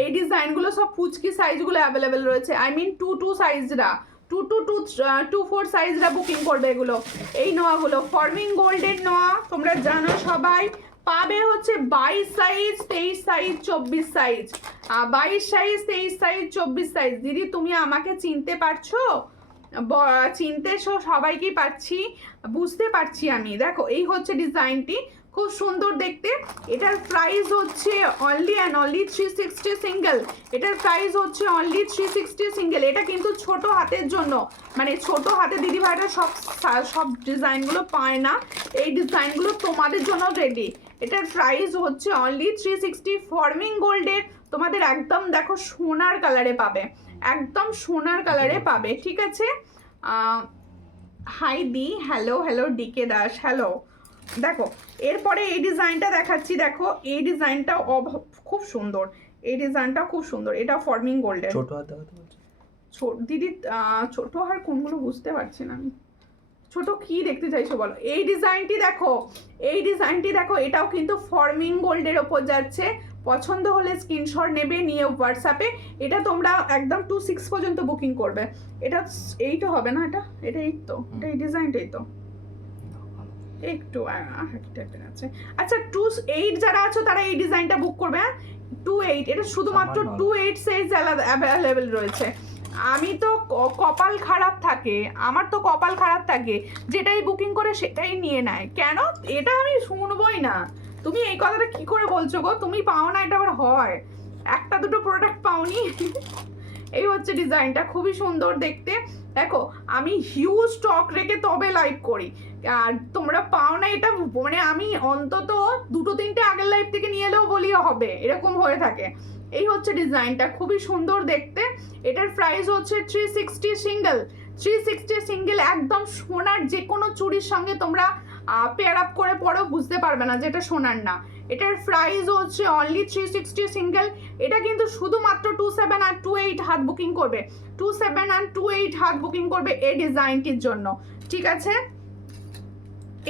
এই ডিজাইনগুলো সব পুচকি সাইজগুলো অ্যাভেলেবেল রয়েছে। আই মিন 2 সাইজরা, 2 সাইজরা বুকিং করবে এগুলো। এই নোয়াগুলো ফর্মিং গোল্ডের নোয়া, তোমরা জানো সবাই। পাবে হচ্ছে 22 size, 23 size, 24 size. 22 size, 23 size, 24 size. দিদি তুমি আমাকে চিনতে পারছো? চিনতে সবাইকেই পাচ্ছি, বুঝতে পারছি আমি। দেখো এই হচ্ছে ডিজাইনটি, খুব সুন্দর দেখতে। এটার প্রাইস হচ্ছে অনলি অ্যান্ড অনলি 360 সিঙ্গেল। এটার প্রাইস হচ্ছে অনলি 360 সিঙ্গেল। এটা কিন্তু ছোট হাতের জন্য, মানে ছোট হাতে দিদি ভাইরা সব ডিজাইনগুলো পায় না, এই ডিজাইনগুলো তোমাদের জন্য রেডি। এটার প্রাইস হচ্ছে অনলি 360। ফর্মিং গোল্ডের, তোমাদের একদম দেখো সোনার কালারে পাবে, একদম সোনার কালারে পাবে, ঠিক আছে। হাই দি, hello hello DK Das, hello. দেখো এরপরে এই ডিজাইনটা দেখাচ্ছি। দেখো এই ডিজাইনটা খুব সুন্দর, এই ডিজাইনটা খুব সুন্দর। এটা ফর্মিং গোল্ডের। ছোট হাত দেখাতে বলছি দিদি, ছোট আর কোনগুলো বুঝতে পারছি না আমি। ছোট কি দেখতে চাইছো বলো? এই ডিজাইনটি দেখো, এই ডিজাইনটি দেখো, এটাও কিন্তু ফর্মিং গোল্ডের ওপর যাচ্ছে। পছন্দ হলে স্ক্রিনশট নেবে, নিয়ে হোয়াটসঅ্যাপে। এটা তোমরা একদম 26 পর্যন্ত বুকিং করবে। এটা 8 হবে না, এটা 8 তো, এটা এই ডিজাইনটাই তো একটু টাইপের আছে। আচ্ছা 28 যারা আছো তারা এই ডিজাইনটা বুক করবে। 28, এটা শুধুমাত্র 28 সাইজ অ্যাভেলেবেল রয়েছে। আমি তো কপাল খারাপ থাকে, আমার তো কপাল খারাপ থাকে, যেটাই বুকিং করে সেটাই নিয়ে নেয়। কেন? এটা আমি শুনবই না। তুমি এই কথাটা কি করে বলছো গো? তুমি পাও না, এটা আবার হয়? একটা দুটো প্রোডাক্ট পাওনি? এই হচ্ছে ডিজাইনটা, খুবই সুন্দর দেখতে। দেখো আমি হিউজ স্টক রেখে তবে লাইভ করি, আর তোমরা পাও না এটা, মানে আমি অন্তত 2-3টে আগের লাইভ থেকে নিয়ে এলেও বলিও হবে, এরকম হয়ে থাকে। এই হচ্ছে ডিজাইনটা, খুবই সুন্দর দেখতে। এটার প্রাইস হচ্ছে 360 সিঙ্গেল। 360 সিঙ্গেল, একদম সোনার। যে কোনো চুড়ির সঙ্গে তোমরা পেয়ার আপ করে পরো, বুঝতে পারবে না যেটা সোনার না। এটার প্রাইস হচ্ছে অনলি 360 সিঙ্গেল। এটা কিন্তু শুধুমাত্র 27 আর 28 হাত বুকিং করবে, 27 আর 28 হাত বুকিং করবে এই ডিজাইনটির জন্য, ঠিক আছে।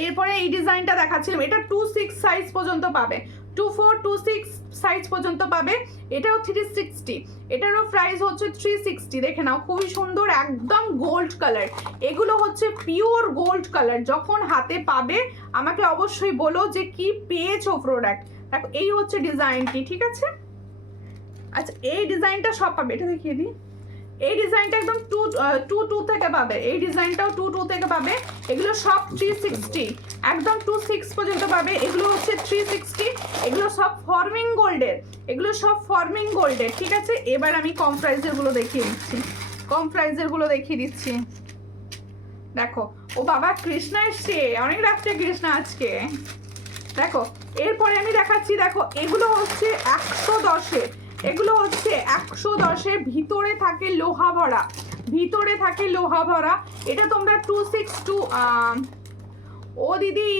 এরপরে এই ডিজাইনটা দেখাচ্ছিলাম, এটা 26 সাইজ পর্যন্ত পাবে, 24, 26 সাইজ পর্যন্ত পাবে। এটাও 360, এটারও প্রাইস হচ্ছে 360। দেখে নাও, খুবই সুন্দর, একদম গোল্ড কালার। এগুলো হচ্ছে পিওর গোল্ড কালার। যখন হাতে পাবে আমাকে অবশ্যই বলো যে কি পেয়েছো প্রোডাক্ট। দেখো এই হচ্ছে ডিজাইনটি, ঠিক আছে। আচ্ছা এই ডিজাইনটা সব পাবে, এটা দেখিয়ে দিই। এই ডিজাইনটা একদম 2 থেকে পাবে, এই ডিজাইনটাও 2 থেকে পাবে। এগুলো সব 360, একদম 26 পর্যন্ত পাবে। এগুলো হচ্ছে 360, এগুলো সব ফর্মিং গোল্ডের, এগুলো সব ফর্মিং গোল্ডের, ঠিক আছে। এবার আমি কম প্রাইসের গুলো দেখিয়ে দিচ্ছি, কম প্রাইসের গুলো দেখিয়ে দিচ্ছি। দেখো ও বাবা, কৃষ্ণা এসছে অনেক রাত্রে, কৃষ্ণা আজকে। দেখো এরপরে আমি দেখাচ্ছি। দেখো এগুলো হচ্ছে 110-এ, এগুলো হচ্ছে 110-এর, ভিতরে থাকে লোহা ভরা, ভিতরে থাকে লোহা ভরা। এটা তোমরা 262, ও দিদি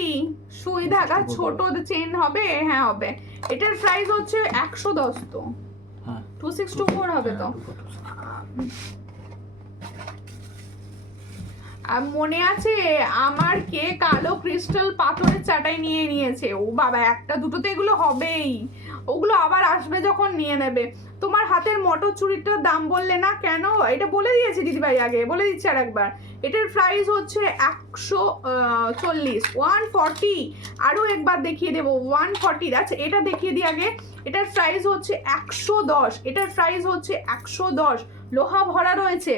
সুই ধাগা ছোট চেন হবে, হ্যাঁ হবে। এটার প্রাইস হচ্ছে 110, তো 264 হবে তো। মনে আছে আমার কে কালো ক্রিস্টাল পাথরের চাটাই নিয়ে নিয়েছে? ও বাবা, একটা দুটো তো এগুলো হবেই, ওগুলো আবার আসবে যখন নিয়ে নেবে। তোমার হাতের মটর চুড়িটার দাম বললে না কেন? এটা বলে দিয়েছি দিদিভাই, আগে বলে দিচ্ছি আর একবার। এটার প্রাইস হচ্ছে 140, 140। আরও একবার দেখিয়ে দেবো, 140। আচ্ছা এটা দেখিয়ে দিই আগে। এটার প্রাইস হচ্ছে 110, এটার প্রাইস হচ্ছে 110। লোহা ভরা রয়েছে,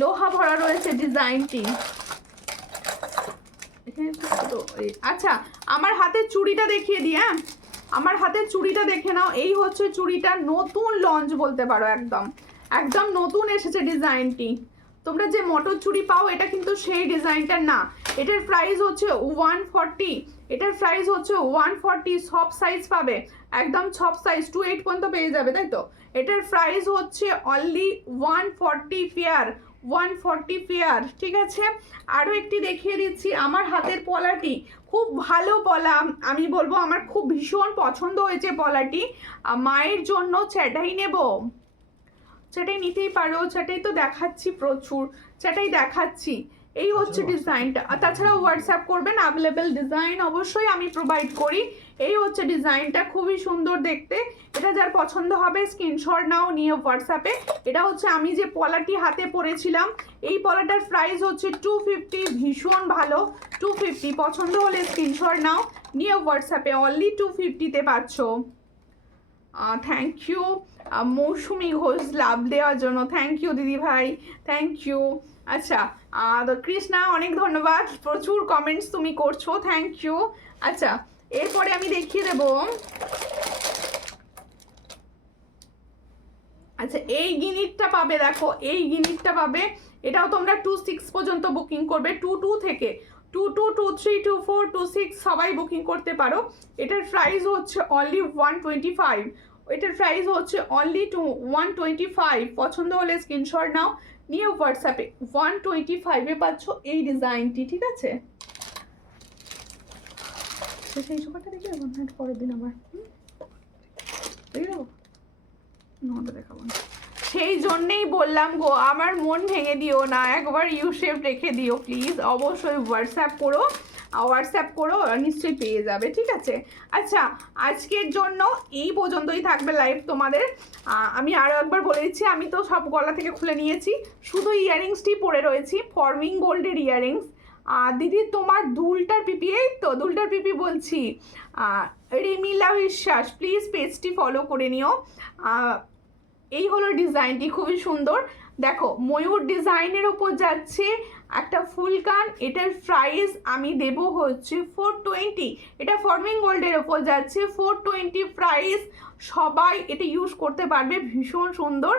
লোহা ভরা রয়েছে ডিজাইনটি। আচ্ছা আমার হাতের চুড়িটা দেখিয়ে দিই। হ্যাঁ, আমার হাতের চুড়িটা দেখে নাও। এই হচ্ছে চুড়িটা, নতুন লঞ্চ বলতে পারো, একদম একদম নতুন এসেছে ডিজাইনটি। তোমরা যে মটর চুড়ি পাও এটা কিন্তু সেই ডিজাইনটা না। এটার প্রাইস হচ্ছে 140, এটার প্রাইস হচ্ছে 140। সব সাইজ পাবে, একদম সব সাইজ 28 পর্যন্ত পেয়ে যাবে, তাই তো। এটার প্রাইস হচ্ছে অনলি 140 পেয়ার, 140 পেয়ার, ঠিক আছে। আরও একটি দেখিয়ে দিচ্ছি, আমার হাতের পলাটি, খুব ভালো পলা, আমি বলবো আমার খুব ভীষণ পছন্দ হয়েছে পলাটি। মায়ের জন্য চ্যাটাই নেব, চ্যাটাই নিতেই পারো, চ্যাটাই তো দেখাচ্ছি প্রচুর, চ্যাটাই দেখাচ্ছি। এই হচ্ছে ডিজাইনটা। আর তাছাড়াও হোয়াটসঅ্যাপ করবেন, অ্যাভেলেবেল ডিজাইন অবশ্যই আমি প্রোভাইড করি। এই হচ্ছে ডিজাইনটা, খুবই সুন্দর দেখতে। এটা যার পছন্দ হবে স্ক্রিনশট নাও, নিয়ে হোয়াটসঅ্যাপে। এটা হচ্ছে আমি যে পলাটি হাতে পরেছিলাম, এই পলাটার প্রাইস হচ্ছে 250, ভীষণ ভালো 250। পছন্দ হলে স্ক্রিনশট নাও, নিয়ে হোয়াটসঅ্যাপে অনলি 250-তে পাচ্ছ। থ্যাংক ইউ মৌসুমি ঘোষ লাভ দেওয়ার জন্য, থ্যাংক ইউ দিদি ভাই, থ্যাংক ইউ। আচ্ছা তো কৃষ্ণা অনেক ধন্যবাদ, প্রচুর কমেন্টস তুমি করছো, থ্যাংক ইউ। আচ্ছা এরপরে আমি দেখিয়ে দেবো, আচ্ছা এই গিনিটটা পাবে, দেখো এই গিনিটটা পাবে। এটাও তোমরা 26 পর্যন্ত বুকিং করবে, 22 থেকে 22, 23, 24, 26 সবাই বুকিং করতে পারো। এটার প্রাইস হচ্ছে অনলি 125, এটার প্রাইস হচ্ছে অনলি 125। পছন্দ হলে স্ক্রিনশট নাও, নিয়ে হোয়াটসঅ্যাপে 125-এ পাচ্ছ এই ডিজাইনটি, ঠিক আছে। সেই সোফাটা দেখে পরের দিন আবার দেখে দেবো, নটা দেখাবো না। সেই জন্যেই বললাম গো, আমার মন ভেঙে দিও না, একবার ইউ শেপ রেখে দিও প্লিজ। অবশ্যই হোয়াটসঅ্যাপ করো, হোয়াটসঅ্যাপ করো, নিশ্চয়ই পেয়ে যাবে, ঠিক আছে। আচ্ছা আজকের জন্য এই পর্যন্তই থাকবে লাইভ তোমাদের। আমি আরও একবার বলে দিচ্ছি, আমি তো সব গলা থেকে খুলে নিয়েছি, শুধু ইয়াররিংসটি পরে রয়েছি, ফর্মিং গোল্ডের ইয়াররিংস। দিদি তোমার দুলটার পিপি, এই তো দুলটার পিপি বলছি, রিমিলা বিশ্বাস, প্লিজ পেজটি ফলো করে নিও। এই হলো ডিজাইনটি, খুবই সুন্দর। দেখো ময়ূর ডিজাইনের ওপর যাচ্ছে একটা ফুল কান, এটার প্রাইস আমি দেব হচ্ছে 420। এটা ফর্মিং গোল্ডের ওপর যাচ্ছে 420 প্রাইস। সবাই এটা ইউজ করতে পারবে, ভীষণ সুন্দর।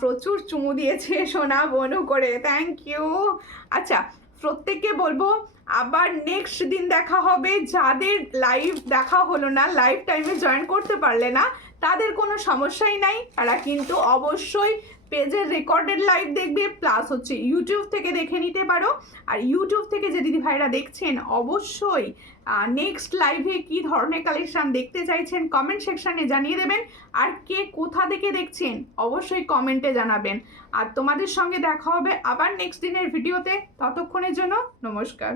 প্রচুর চুমু দিয়েছে সোনা বনু করে, থ্যাংক ইউ। আচ্ছা প্রত্যেককে বলবো আবার নেক্সট দিন দেখা হবে। যাদের লাইভ দেখা হলো না, লাইভ টাইমে জয়েন করতে পারলে না, তাদের কোনো সমস্যাই নাই, তারা কিন্তু অবশ্যই পেজের রেকর্ডেড লাইভ দেখবে, প্লাস হচ্ছে ইউটিউব থেকে দেখে নিতে পারো। আর ইউটিউব থেকে যে দিদি ভাইরা দেখছেন, অবশ্যই নেক্সট লাইভে কি ধরনের কালেকশান দেখতে চাইছেন কমেন্ট সেকশানে জানিয়ে দেবেন। আর কে কোথা থেকে দেখছেন অবশ্যই কমেন্টে জানাবেন। আর তোমাদের সঙ্গে দেখা হবে আবার নেক্সট দিনের ভিডিওতে, ততক্ষণের জন্য নমস্কার।